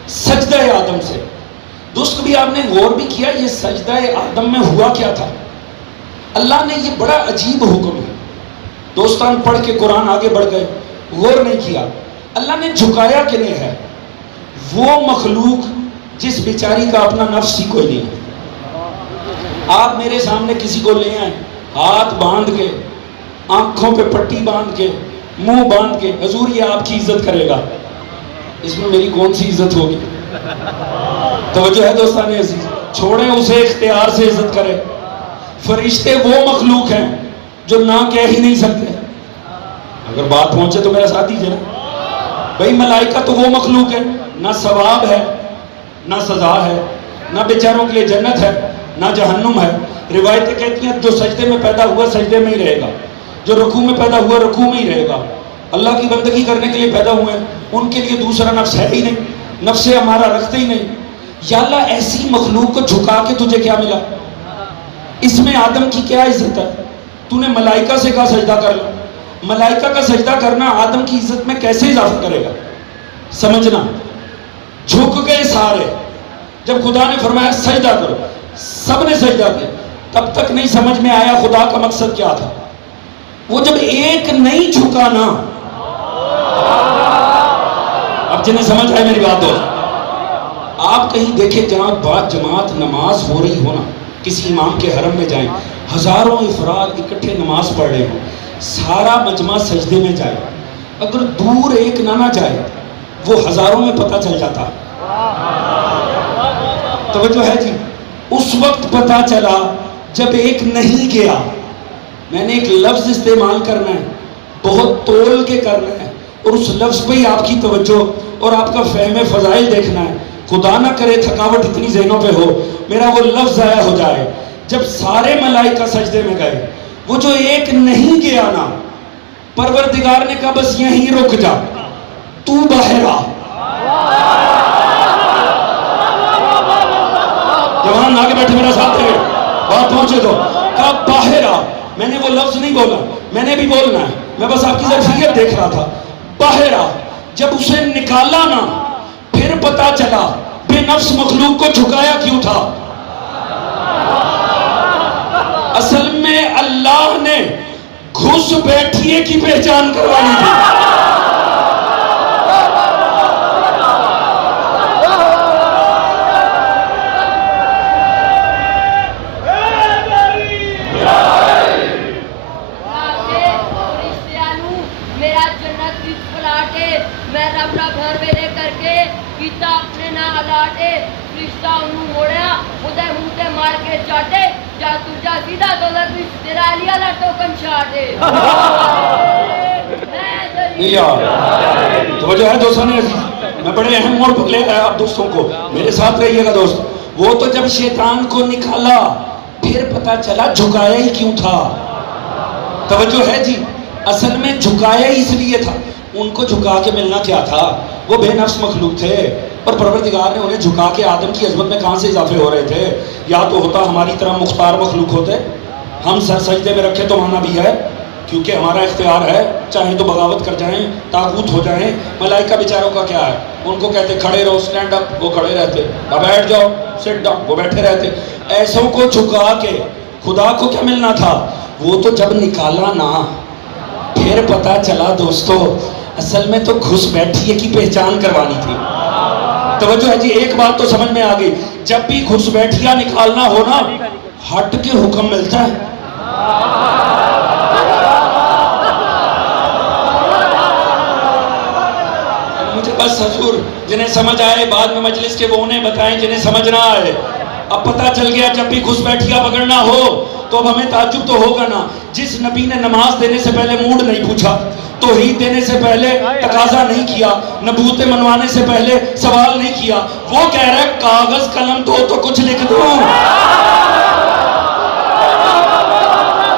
سجدہ آدم سے۔ دوست کبھی آپ نے غور بھی کیا یہ سجدہ آدم میں ہوا کیا تھا؟ اللہ نے یہ بڑا عجیب حکم ہے، دوستان پڑھ کے قرآن آگے بڑھ گئے، غور نہیں کیا اللہ نے جھکایا کہ نہیں ہے وہ مخلوق جس بیچاری کا اپنا نفس ہی کوئی نہیں ہے۔ آپ میرے سامنے کسی کو لے آئیں ہاتھ باندھ کے، آنکھوں پہ پٹی باندھ کے، منہ باندھ کے، حضور یہ آپ کی عزت کرے گا، اس میں میری کون سی عزت ہوگی؟ توجہ ہے دوستان عزیز؟ چھوڑیں اسے اختیار سے عزت کرے۔ فرشتے وہ مخلوق ہیں جو نہ کہہ ہی نہیں سکتے۔ اگر بات پہنچے تو میرا ساتھ دیجیے نا بھائی، ملائکہ تو وہ مخلوق ہے، نہ ثواب ہے نہ سزا ہے، نہ بیچاروں کے لیے جنت ہے نہ جہنم ہے۔ روایتیں کہتی ہیں جو سجدے میں پیدا ہوا سجدے میں ہی رہے گا، جو رکوع میں پیدا ہوا رکوع میں ہی رہے گا۔ اللہ کی بندگی کرنے کے لیے پیدا ہوئے ہیں، ان کے لیے دوسرا نفس ہے ہی نہیں، نفس ہمارا رکھتے ہی نہیں۔ یا اللہ ایسی مخلوق کو جھکا کے تجھے کیا ملا؟ اس میں آدم کی کیا عزت ہے؟ تو نے ملائکہ سے کہا سجدہ کر لو، ملائکہ کا سجدہ کرنا آدم کی عزت میں کیسے اضافہ کرے گا؟ سمجھنا، جھک گئے سارے، جب خدا نے فرمایا سجدہ کرو سب نے سجدہ کیا، تب تک نہیں سمجھ میں آیا خدا کا مقصد کیا تھا۔ وہ جب ایک نہیں جھکا نا، اب جنہیں سمجھ آئے میری بات ہو، آپ کہیں دیکھیں جہاں بات جماعت نماز ہو رہی ہونا، کسی امام کے حرم میں جائیں، ہزاروں افراد اکٹھے نماز پڑھ رہے ہوں، سارا مجمع سجدے میں جائے، اگر دور ایک نہ جائے وہ ہزاروں میں پتہ چل جاتا۔ توجہ ہے جی؟ اس وقت پتہ چلا جب ایک نہیں گیا۔ میں نے ایک لفظ استعمال کرنا ہے، بہت تول کے کرنا ہے، اور اس لفظ پہ ہی آپ کی توجہ اور آپ کا فہم فضائل دیکھنا ہے۔ خدا نہ کرے تھکاوٹ اتنی ذہنوں پہ ہو میرا وہ لفظ ضائع ہو جائے۔ جب سارے ملائکہ سجدے میں گئے، وہ جو ایک نہیں گیا نا، پروردگار نے کہا بس یہیں رک جا، تو باہر آ۔ جوان آگے بیٹھے میرا ساتھ دیں گے، بات پہنچے تو کہا باہر آ. میں نے وہ لفظ نہیں بولا، میں نے بھی بولنا ہے، میں بس آپ کی ظرفیت دیکھ رہا تھا. باہر آ. جب اسے نکالا نا پھر پتا چلا بے نفس مخلوق کو جھکایا کیوں تھا. اصل میں اللہ نے گھس بیٹھیے کی پہچان کروانی تھی. میرا جنت کی پلاٹے میں رب را گھر میرے کر کے کیتا اپنے نہ ہلاٹے فرشتہ انہوں موڑیا خودے منہ تے مار کے چاٹے جا تجا سیدھا دولت بھی تیرا علی والا ٹوکن چھاٹے. تو جو ہے دوستان عزیز، میں بڑے اہم موڑ پر لے آیا آپ دوستوں کو، میرے ساتھ رہیے گا دوست. وہ تو جب شیطان کو نکالا پھر پتا چلا جھکایا ہی کیوں تھا. توجہ ہے جی، اصل میں جھکایا اس لیے تھا. ان کو جھکا کے ملنا کیا تھا؟ وہ بے نفس مخلوق تھے اور پروردگار نے انہیں جھکا کے آدم کی عظمت میں کہاں سے اضافے ہو رہے تھے؟ یا تو ہوتا ہماری طرح مختار مخلوق ہوتے، ہم سر سجدے میں رکھے تو مانا بھی ہے کیونکہ ہمارا اختیار ہے، چاہیں تو بغاوت کر جائیں، طاغوت ہو جائیں. ملائکہ بیچاروں کا کیا ہے؟ ان کو کہتے کھڑے رہو، سٹینڈ اپ، وہ کھڑے رہتے. اب بیٹھ جاؤ، سٹ ڈاؤن، وہ بیٹھے رہتے. ایسوں کو جھکا کے خدا کو کیا ملنا تھا؟ وہ تو جب نکالا نا پھر پتا چلا دوستو اصل میں تو گھس بیٹھیے کی پہچان کروانی تھی. توجہ ہے جی، ایک بات تو سمجھ میں آ گئی، جب بھی گھس بیٹھیا نکالنا ہو نا ہٹ کے حکم ملتا ہے. مجھے بس حضور جنہیں سمجھ آئے بعد میں مجلس کے وہ انہیں بتائیں جنہیں سمجھ نہ آئے. اب پتا چل گیا جب بھی گھس بیٹھیا پکڑنا ہو تو اب ہمیں تعجب تو ہوگا نا. جس نبی نے نماز دینے سے پہلے موڈ نہیں پوچھا، توحید دینے سے پہلے تقاضا نہیں کیا، نبوت منوانے سے پہلے سوال نہیں کیا، وہ کہہ رہا ہے کاغذ قلم دو تو کچھ لکھ دوں.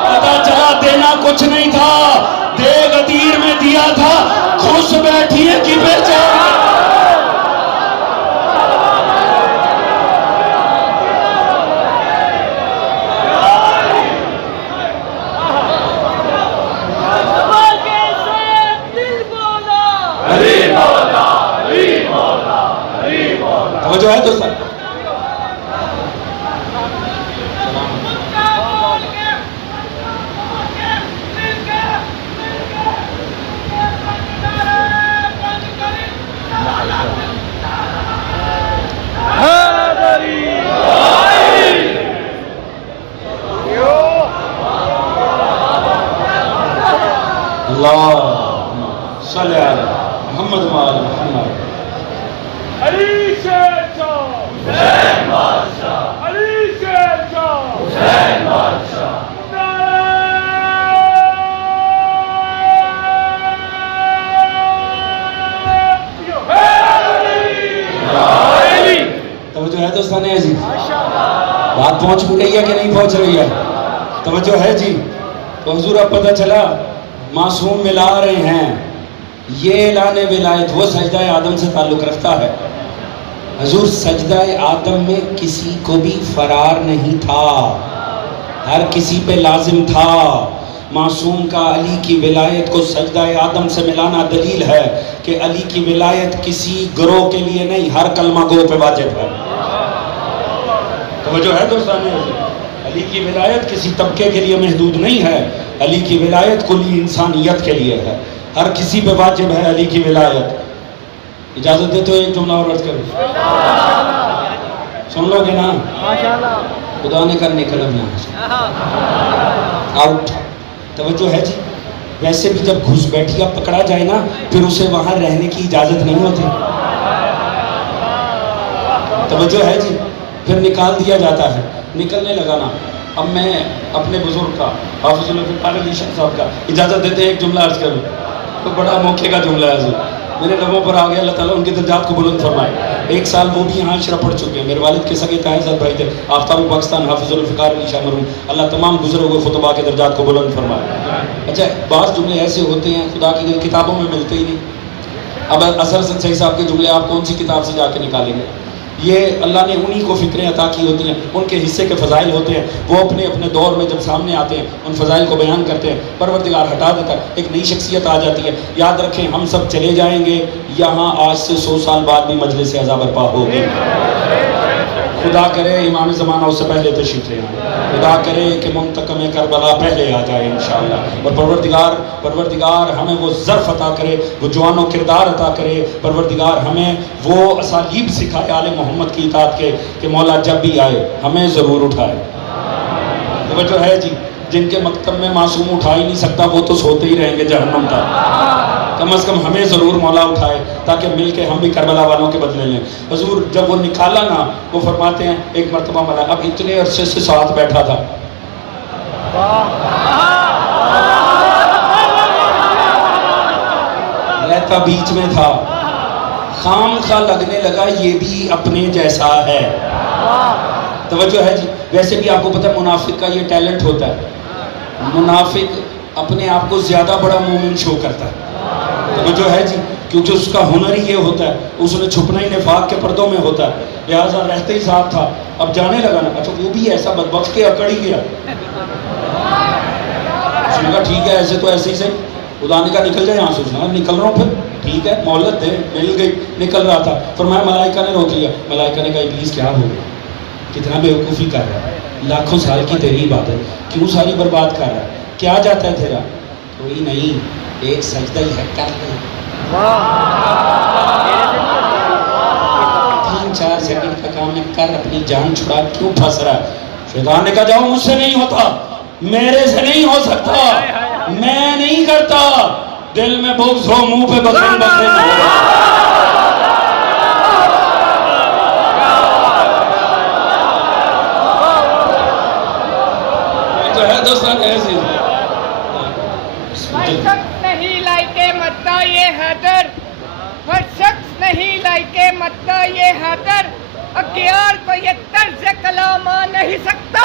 پتا چلا دینا کچھ نہیں تھا، دے غدیر میں دیا تھا، گھس بیٹھیے کی پہچان. جو ہے دوستان اللہ صلی علی محمد وعلی محمد. علی شیر شاہ حسین بادشاہ، علی شیر شاہ حسین بادشاہ. توجہ ہے دوستان عزیز، بات پہنچ بھی رہی ہے کہ نہیں پہنچ رہی ہے؟ توجہ ہے جی. تو حضور اب پتہ چلا معصوم ملا رہے ہیں. یہ اعلان ولایت وہ سجدہ آدم سے تعلق رکھتا ہے. حضور سجدہ آدم میں کسی کو بھی فرار نہیں تھا، ہر کسی پہ لازم تھا. معصوم کا علی کی ولایت کو سجدہ آدم سے ملانا دلیل ہے کہ علی کی ولایت کسی گروہ کے لیے نہیں، ہر کلمہ گو پہ واجب ہے. توجہ ہے دوستان، علی کی ولایت کسی طبقے کے لیے محدود نہیں ہے، علی کی ولایت کلی انسانیت کے لیے ہے، ہر کسی پہ واجب ہے علی کی ولایت. اجازت دیتے ہو ایک جملہ اور عرض کروں؟ سن لو گے نا؟ خدا نے کرنے قلم یہاں آؤٹ. توجہ ہے جی. ویسے بھی جب گھس بیٹھیا پکڑا جائے نا پھر اسے وہاں رہنے کی اجازت نہیں ہوتی. توجہ ہے جی. پھر نکال دیا جاتا ہے. نکلنے لگا نا، اب میں اپنے بزرگ کا حافظ الفقار علی شاہ صاحب کا اجازت دیتے ایک جملہ عرض کروں. تو بڑا موقع کا جملہ ہے حضور، میرے لبوں پر آ گیا. اللہ تعالیٰ ان کے درجات کو بلند فرمائے. ایک سال وہ بھی یہاں اشرف پڑھ چکے ہیں. میرے والد کے سگے تاہزاد بھائی تھے آفتاب پاکستان حافظ الفقار علی شاہ مرحوم. اللہ تمام گزرے ہوئے خطبہ کے درجات کو بلند فرمائے. اچھا، بعض جملے ایسے ہوتے ہیں خدا کی کتابوں میں ملتے ہی نہیں. اب اظہر صاحب کے جملے آپ کون سی کتاب سے جا کے نکالیں گے؟ یہ اللہ نے انہی کو فکریں عطا کی ہوتی ہیں، ان کے حصے کے فضائل ہوتے ہیں، وہ اپنے اپنے دور میں جب سامنے آتے ہیں ان فضائل کو بیان کرتے ہیں، پروردگار ہٹا دیتا ہے، ایک نئی شخصیت آ جاتی ہے۔ یاد رکھیں ہم سب چلے جائیں گے، یہاں آج سے 100 سال بعد بھی مجلس اعضا برپا ہوگی۔ خدا کرے امام زمانہ اس سے پہلے تشریف لے آئیں، خدا کرے کہ منتقم کربلا پہلے آ جائے انشاءاللہ، اور پروردگار ہمیں وہ ظرف عطا کرے، وہ جوان و کردار عطا کرے، پروردگار ہمیں وہ اسالیب سکھائے آل محمد کی اطاعت کے کہ مولا جب بھی آئے ہمیں ضرور اٹھائے۔ توجہ ہے جی، جن کے مکتب میں معصوم اٹھا ہی نہیں سکتا وہ تو سوتے ہی رہیں گے جہنم تک، کم از کم ہمیں ضرور مولا اٹھائے تاکہ مل کے ہم بھی کربلا والوں کے بدلے لیں۔ حضور جب وہ نکالا نا، وہ فرماتے ہیں ایک مرتبہ ملا، اب اتنے عرصے سے ساتھ بیٹھا تھا، رہتا بیچ میں تھا، خام خواہ لگنے لگا یہ بھی اپنے جیسا ہے۔ توجہ ہے جی، ویسے بھی آپ کو پتہ ہے منافق کا یہ ٹیلنٹ ہوتا ہے، منافق اپنے آپ کو زیادہ بڑا مومن شو کرتا ہے۔ توجہ ہے جی، کیونکہ اس کا ہنر ہی یہ ہوتا ہے، اس نے چھپنا ہی نفاق کے پردوں میں ہوتا ہے، لہٰذا رہتے ہی ساتھ تھا، اب جانے لگا نا، اچھا وہ بھی ایسا بدبخت کے اکڑ ہی گیا، اس نے کہا ٹھیک ہے ایسے تو ایسے ہی سے، خدا نے کہا نکل جائے یہاں سے، نکل رہا ہوں پھر، ٹھیک ہے مہلت دے، مل گئی، نکل رہا تھا، فرمایا ملائکہ نے روک لیا، ملائکہ نے کہا ابلیس کیا ہو گیا، کتنا بیوقوفی کر رہا ہے، لاکھوں سال کی تیری عبادت کیوں ساری برباد کر رہا ہے، کیا جاتا ہے تیرا، کوئی نہیں ایک سجدہ ہی ہے کر لے، 3-4 سیکنڈ کا کام ہے کر، اپنی جان چھڑا کیوں پھنس رہا ہے۔ شیطان نے کہا جاؤ مجھ سے نہیں ہوتا، میرے سے نہیں ہو سکتا، میں نہیں کرتا، دل میں بغض ہو منہ پہ بکرے بکرے تو ہے دوستان ایسی شخص نہیں لائکے متا یہ حیدر، ہر شخص نہیں لائکے متا یہ حیدر، اگیار کو یہ طرز کلام آ نہیں سکتا،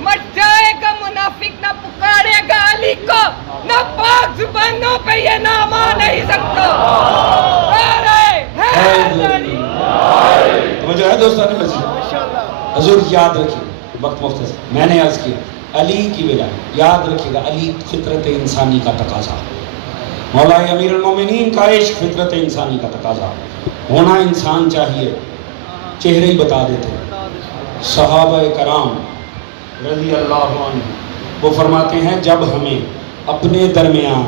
مٹ جائے گا منافق نہ پکارے گا علی کو، نہ پاک زبانوں پہ یہ نام آ نہیں سکتا۔ توجہ ہے دوستان حضور یاد رکھیے، وقت مختصر میں نے عرض کیا علی کی وجہ یاد رکھیے گا، علی فطرت انسانی کا تقاضا، مولا امیر المومنین کا عشق فطرت انسانی کا تقاضا، ہونا انسان چاہیے، چہرے ہی بتا دیتے ہیں۔ صحابہ کرام رضی اللہ عنہ وہ فرماتے ہیں جب ہمیں اپنے درمیان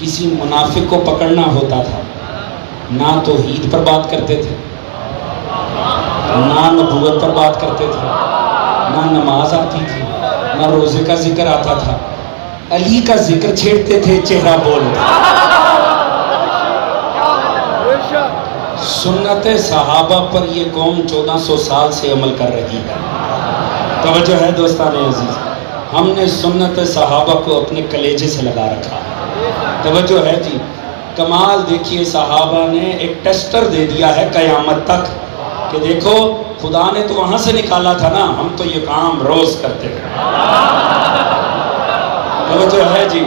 کسی منافق کو پکڑنا ہوتا تھا، نہ توحید پر بات کرتے تھے، نہ نبوت پر بات کرتے تھے، نہ نماز آتی تھی، نہ روزے کا ذکر آتا تھا، علی کا ذکر چھیڑتے تھے، چہرہ بولتے۔ سنت صحابہ پر یہ قوم 1400 سال سے عمل کر رہی ہے۔ توجہ ہے دوستان عزیز، ہم نے سنت صحابہ کو اپنے کلیجے سے لگا رکھا ہے۔ توجہ ہے جی، کمال دیکھیے صحابہ نے ایک ٹیسٹر دے دیا ہے قیامت تک کہ دیکھو خدا نے تو وہاں سے نکالا تھا نا، ہم تو یہ کام روز کرتے ہیں۔ توجہ ہے جی،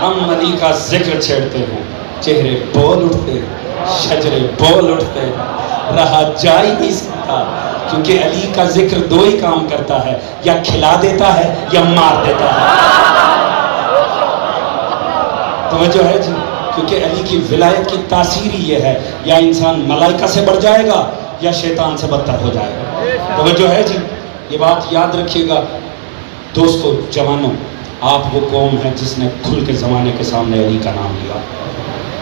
ہم علی کا ذکر چھیڑتے ہیں، چہرے بول اٹھتے ہیں، شجرے بول اٹھتے ہیں، رہا جا ہی نہیں سکتا، کیونکہ علی کا ذکر دو ہی کام کرتا ہے، یا کھلا دیتا ہے یا مار دیتا ہے۔ توجہ ہے جی، کیونکہ علی کی ولایت کی تاثیر ہی یہ ہے، یا انسان ملائکہ سے بڑھ جائے گا یا شیطان سے بدتر ہو جائے گا۔ توجہ ہے جی، یہ بات یاد رکھیے گا دوستو، جوانوں، آپ وہ قوم ہے جس نے کھل کے زمانے کے سامنے علی کا نام لیا۔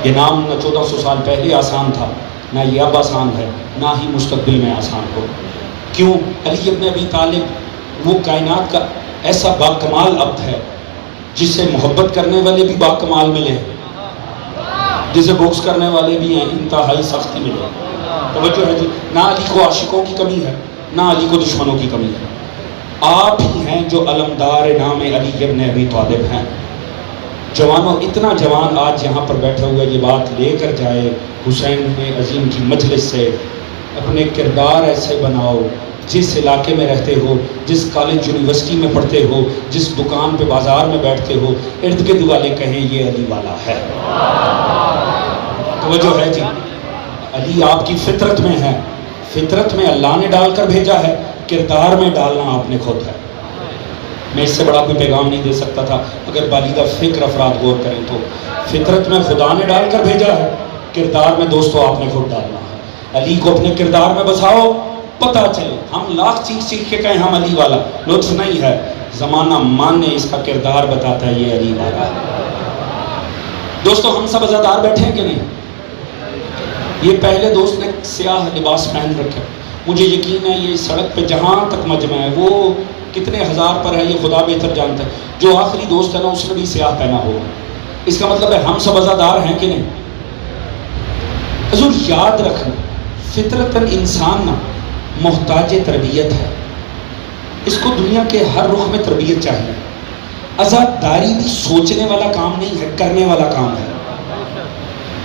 یہ نام نہ 1400 سال پہلے آسان تھا، نہ یہ اب آسان ہے، نہ ہی مستقبل میں آسان ہو۔ کیوں؟ علی ابن ابی طالب وہ کائنات کا ایسا باکمال عبد ہے جسے محبت کرنے والے بھی باکمال ملے، جسے بغض کرنے والے بھی ہیں انتہائی سختی ملے۔ توجہ ہے جی، نہ علی کو عاشقوں کی کمی ہے، نہ علی کو دشمنوں کی کمی ہے، آپ ہی ہیں جو علمدار نام علی ابن ابی طالب ہیں۔ جوانوں، اتنا جوان آج یہاں پر بیٹھے ہوئے یہ بات لے کر جائے حسین عظیم کی مجلس سے، اپنے کردار ایسے بناؤ، جس علاقے میں رہتے ہو، جس کالج یونیورسٹی میں پڑھتے ہو، جس دکان پہ بازار میں بیٹھتے ہو، ارد گرد والے کہیں یہ علی والا ہے۔ توجہ ہے جی، علی آپ کی فطرت میں ہے، فطرت میں اللہ نے ڈال کر بھیجا ہے، کردار میں ڈالنا آپ نے خود ہے۔ میں اس سے بڑا کوئی پیغام نہیں دے سکتا تھا اگر بالیدہ فکر افراد غور کریں تو۔ فطرت میں خدا نے ڈال کر بھیجا ہے، کردار میں دوستو آپ نے خود ڈالنا ہے۔ علی کو اپنے کردار میں بساؤ، پتہ چلے۔ ہم لاکھ چیخ کے کہیں ہم علی والا، لطف نہیں ہے، زمانہ ماننے اس کا کردار بتاتا ہے یہ علی والا ہے۔ دوستو ہم سب عزادار بیٹھے ہیں کہ نہیں؟ یہ پہلے دوست نے سیاہ لباس پہن رکھا، مجھے یقین ہے یہ سڑک پہ جہاں تک مجمع ہے وہ کتنے ہزار پر ہے یہ خدا بہتر جانتا ہے، جو آخری دوست ہے نا اس نے بھی سیاہ پہنا ہوگا۔ اس کا مطلب ہے ہم سب عزادار ہیں کہ نہیں؟ حضور یاد رکھنا، فطرتاً انسان نا محتاج تربیت ہے، اس کو دنیا کے ہر رخ میں تربیت چاہیے۔ عزاداری بھی سوچنے والا کام نہیں ہے، کرنے والا کام ہے،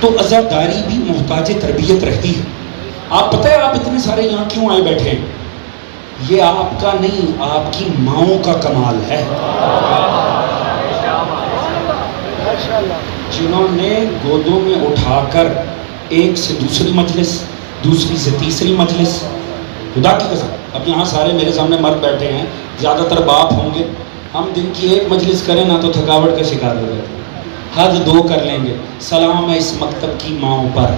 تو عزاداری بھی محتاج تربیت رہتی ہے۔ آپ پتہ ہے آپ اتنے سارے یہاں کیوں آئے بیٹھے ہیں؟ یہ آپ کا نہیں، آپ کی ماؤں کا کمال ہے، جنہوں نے گودوں میں اٹھا کر ایک سے دوسری مجلس، دوسری سے تیسری مجلس، خدا کی قسم اب یہاں سارے میرے سامنے مرد بیٹھے ہیں، زیادہ تر باپ ہوں گے، ہم دن کی ایک مجلس کریں نا تو تھکاوٹ کا شکار ہو جاتے ہیں، حد 2 کر لیں گے۔ سلام ہے اس مکتب کی ماؤں پر،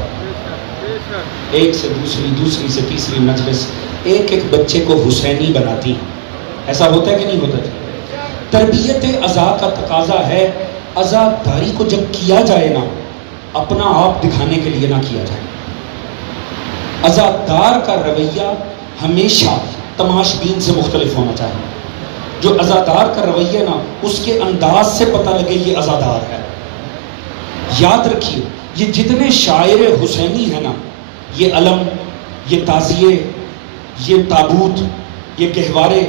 ایک سے دوسری، دوسری سے تیسری مجلس ایک ایک بچے کو حسینی بناتی ہیں۔ ایسا ہوتا ہے کہ نہیں ہوتا؟ تربیت عزا کا تقاضا ہے عزاداری کو جب کیا جائے نا اپنا آپ دکھانے کے لیے نہ کیا جائے۔ عزادار کا رویہ ہمیشہ تماشبین سے مختلف ہونا چاہیے۔ جو عزادار کا رویہ نا اس کے انداز سے پتہ لگے یہ عزادار ہے۔ یاد رکھیے یہ جتنے شاعر حسینی ہیں نا، یہ علم، یہ تعزیے، یہ تابوت، یہ گہوارے،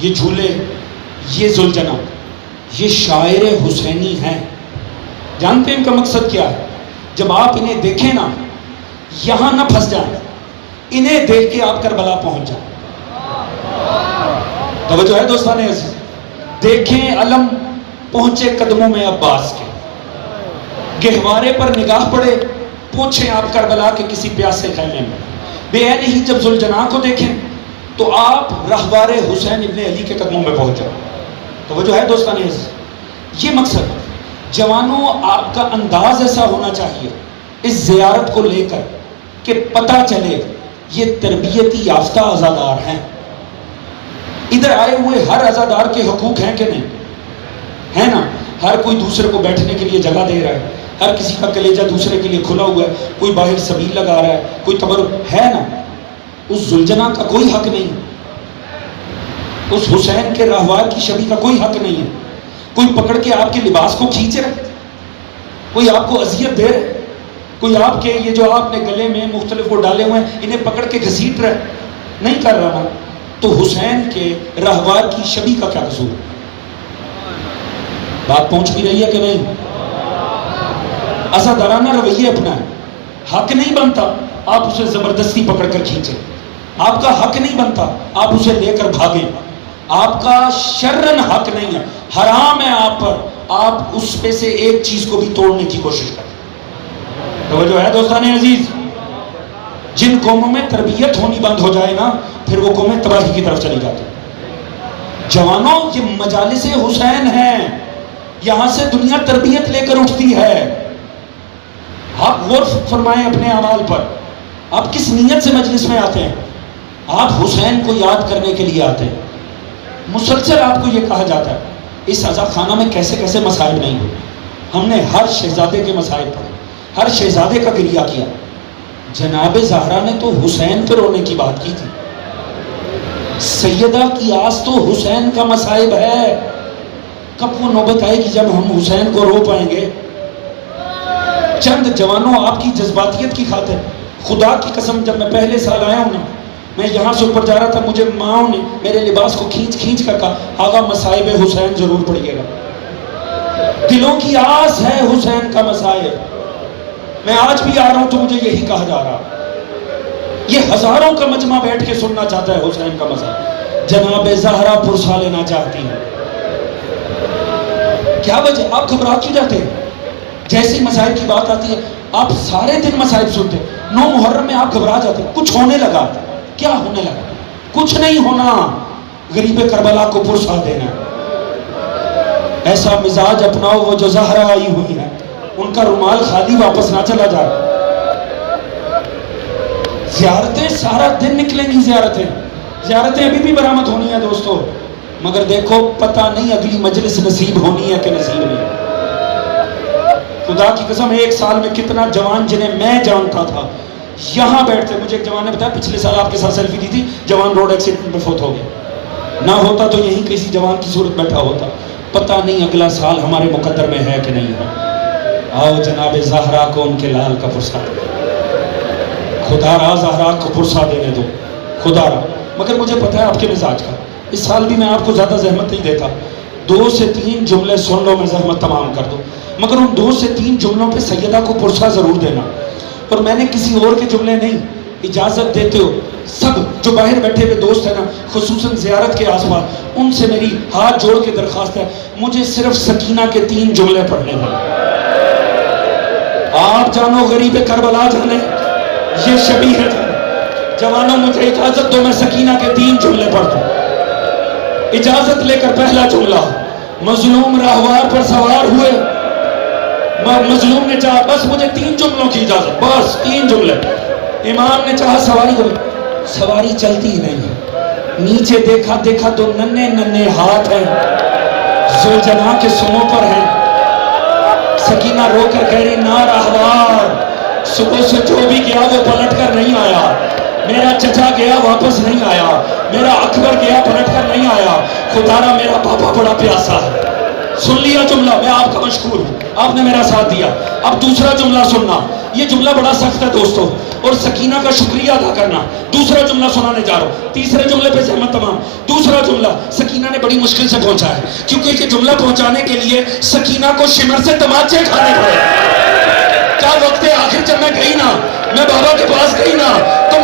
یہ جھولے، یہ ذوالجناح، یہ شاعر حسینی ہیں۔ جانتے ہیں ان کا مقصد کیا ہے؟ جب آپ انہیں دیکھیں نا یہاں نہ پھنس جائیں، انہیں دیکھ کے آپ کربلا پہنچ جائیں۔ توجہ ہے دوستان عزیز؟ دیکھیں علم پہنچے قدموں میں عباس کے، گہوارے پر نگاہ پڑے پوچھیں آپ کربلا کے کسی پیاسے خیمے میں، بے عینی ہی جب ذوالجناح کو دیکھیں تو آپ رہوار حسین ابن علی کے قدموں میں پہنچ جائیں۔ توجہ ہے دوستان عزیز؟ یہ مقصد جوانوں آپ کا انداز ایسا ہونا چاہیے اس زیارت کو لے کر کہ پتہ چلے یہ تربیتی یافتہ عزادار ہیں۔ ادھر آئے ہوئے ہر عزادار کے حقوق ہیں کہ نہیں؟ ہے نا؟ ہر کوئی دوسرے کو بیٹھنے کے لیے جگہ دے رہا ہے، ہر کسی کا کلیجہ دوسرے کے لیے کھلا ہوا ہے، کوئی باہر سبیل لگا رہا ہے، کوئی تبرک ہے نا؟ اس ذوالجناح کا کوئی حق نہیں، اس حسین کے رہوار کی شبیہ کا کوئی حق نہیں ہے۔ کوئی پکڑ کے آپ کے لباس کو کھینچ رہا ہے، کوئی آپ کو اذیت دے رہا ہے، کوئی آپ کے یہ جو آپ نے گلے میں مختلف وہ ڈالے ہوئے ہیں انہیں پکڑ کے گھسیٹ رہا ہے، نہیں کر رہا نا؟ تو حسین کے رہوار کی شبیہ کا کیا قصور ہے؟ بات پہنچ بھی رہی ہے کہ نہیں؟ عزادارانہ رویہ اپنا ہے، حق نہیں بنتا آپ اسے زبردستی پکڑ کر کھینچیں، آپ کا حق نہیں بنتا آپ اسے لے کر بھاگیں، آپ کا شرعن حق نہیں ہے، حرام ہے آپ پر آپ اس پہ سے ایک چیز کو بھی توڑنے کی کوشش کریں۔ توجہ ہے دوستان عزیز؟ جن قوموں میں تربیت ہونی بند ہو جائے نا پھر وہ قومیں تباہی کی طرف چلی جاتی ہیں۔ جوانوں یہ مجالس حسین ہیں، یہاں سے دنیا تربیت لے کر اٹھتی ہے۔ آپ غور فرمائیں اپنے اعمال پر، آپ کس نیت سے مجلس میں آتے ہیں؟ آپ حسین کو یاد کرنے کے لیے آتے ہیں۔ مسلسل آپ کو یہ کہا جاتا ہے اس عزا خانہ میں کیسے کیسے مصائب نہیں ہوئے۔ ہم نے ہر شہزادے کے مصائب پڑھے، ہر شہزادے کا گریہ کیا۔ جناب زہرا نے تو حسین پہ رونے کی بات کی تھی، سیدہ کی آس تو حسین کا مصائب ہے۔ کب وہ نوبت آئے کہ جب ہم حسین کو رو پائیں گے؟ چند جوانوں آپ کی جذباتیت کی خاطر خدا کی قسم جب میں پہلے سال آیا ہوں نا میں یہاں سے اوپر جا رہا تھا، مجھے ماں نے میرے لباس کو کھینچ کھینچ کر کہا آقا مصائب حسین ضرور پڑھیے گا، دلوں کی آس ہے حسین کا مصائب۔ میں آج بھی آ رہا ہوں تو مجھے یہی کہا جا رہا، یہ ہزاروں کا مجمع بیٹھ کے سننا چاہتا ہے حسین کا مصائب، جناب زہرا پرسا لینا چاہتی ہیں۔ کیا وجہ؟ آپ گھبرا کیوں جاتے ہیں؟ جیسی مصائب کی بات آتی ہے آپ سارے دن مصائب سنتے ہیں، 9 محرم میں آپ گھبرا جاتے ہیں، کچھ ہونے لگا کیا ہونے لگا؟ کچھ نہیں ہونا، غریب کربلا کو پرسا دینا۔ ایسا مزاج اپناؤ وہ جو زہرا آئی ہوئی ہے، ان کا رومال خالی واپس نہ چلا جائے۔ زیارتیں سارا دن نکلیں گی، زیارتیں ابھی بھی برآمد ہونی ہیں دوستو، مگر دیکھو پتہ نہیں اگلی مجلس نصیب ہونی ہے کہ نصیب نہیں۔ خدا کی قسم 1 سال میں کتنا جوان جنہیں میں جانتا تھا یہاں بیٹھتے، مجھے ایک جوان نے بتایا پچھلے سال آپ کے ساتھ سیلفی دی تھی، جوان روڈ ایکسیڈنٹ میں فوت ہو گیا، نہ ہوتا تو یہیں کسی جوان کی صورت بیٹھا ہوتا۔ پتہ نہیں اگلا سال ہمارے مقدر میں ہے کہ نہیں ہے۔ آؤ جناب زہرا کو ان کے لال کا پرسا دے، خدا را زہرا کو پرسا دینے دو، خدا را۔ مگر مجھے پتہ ہے آپ کے مزاج کا، اس سال بھی میں آپ کو زیادہ زحمت نہیں دیتا، 2 سے 3 جملے سن لو، میں زحمت تمام کر دوں، مگر ان 2 سے 3 جملوں پہ سیدہ کو پرسا ضرور دینا۔ اور میں نے کسی اور کے جملے نہیں، اجازت دیتے ہو سب جو باہر بیٹھے ہوئے دوست ہیں نا، خصوصاً زیارت کے آس پاس، ان سے میری ہاتھ جوڑ کے درخواست ہے، مجھے صرف سکینہ کے 3 جملے پڑھنے ہیں۔ آپ جانو غریب کربلا جانے، یہ شبیہ ہے جوانوں، مجھے اجازت دو میں سکینہ کے 3 جملے پڑھ دوں۔ اجازت لے کر پہلا جملہ، مظلوم راہوار پر سوار ہوئے، مظلوم نے چاہا، بس مجھے 3 جملوں کی اجازت، بس 3 جملے۔ امام نے چاہا سواری کو، سواری چلتی ہی نہیں ہے، نیچے دیکھا تو ننھے ننھے ہاتھ ہیں، زلجنا کے سموں پر ہیں۔ سکینہ رو کر کہہ رہی، نا راہوار، صبح سے جو بھی گیا وہ پلٹ کر نہیں آیا، میرا چچا گیا واپس نہیں آیا، میرا اکبر گیا پلٹ کر نہیں آیا، خدا را میرا پاپا بڑا پیاسا ہے۔ سن لیا جملہ، میں آپ کا مشکور ہوں، آپ نے میرا ساتھ دیا۔ اب دوسرا جملہ سننا، یہ جملہ بڑا سخت ہے دوستو، اور سکینہ کا شکریہ ادا کرنا۔ دوسرا جملہ سنانے جا رہا ہوں، تیسرے جملے پہ زحمت تمام۔ دوسرا جملہ سکینہ نے بڑی مشکل سے پہنچا ہے، کیونکہ یہ جملہ پہنچانے کے لیے سکینہ کو شمر سے تماچے کھانے پڑے۔ کیا وقت ہے، آخر جب میں گئی نا، میں بابا کے پاس گئی نا، تو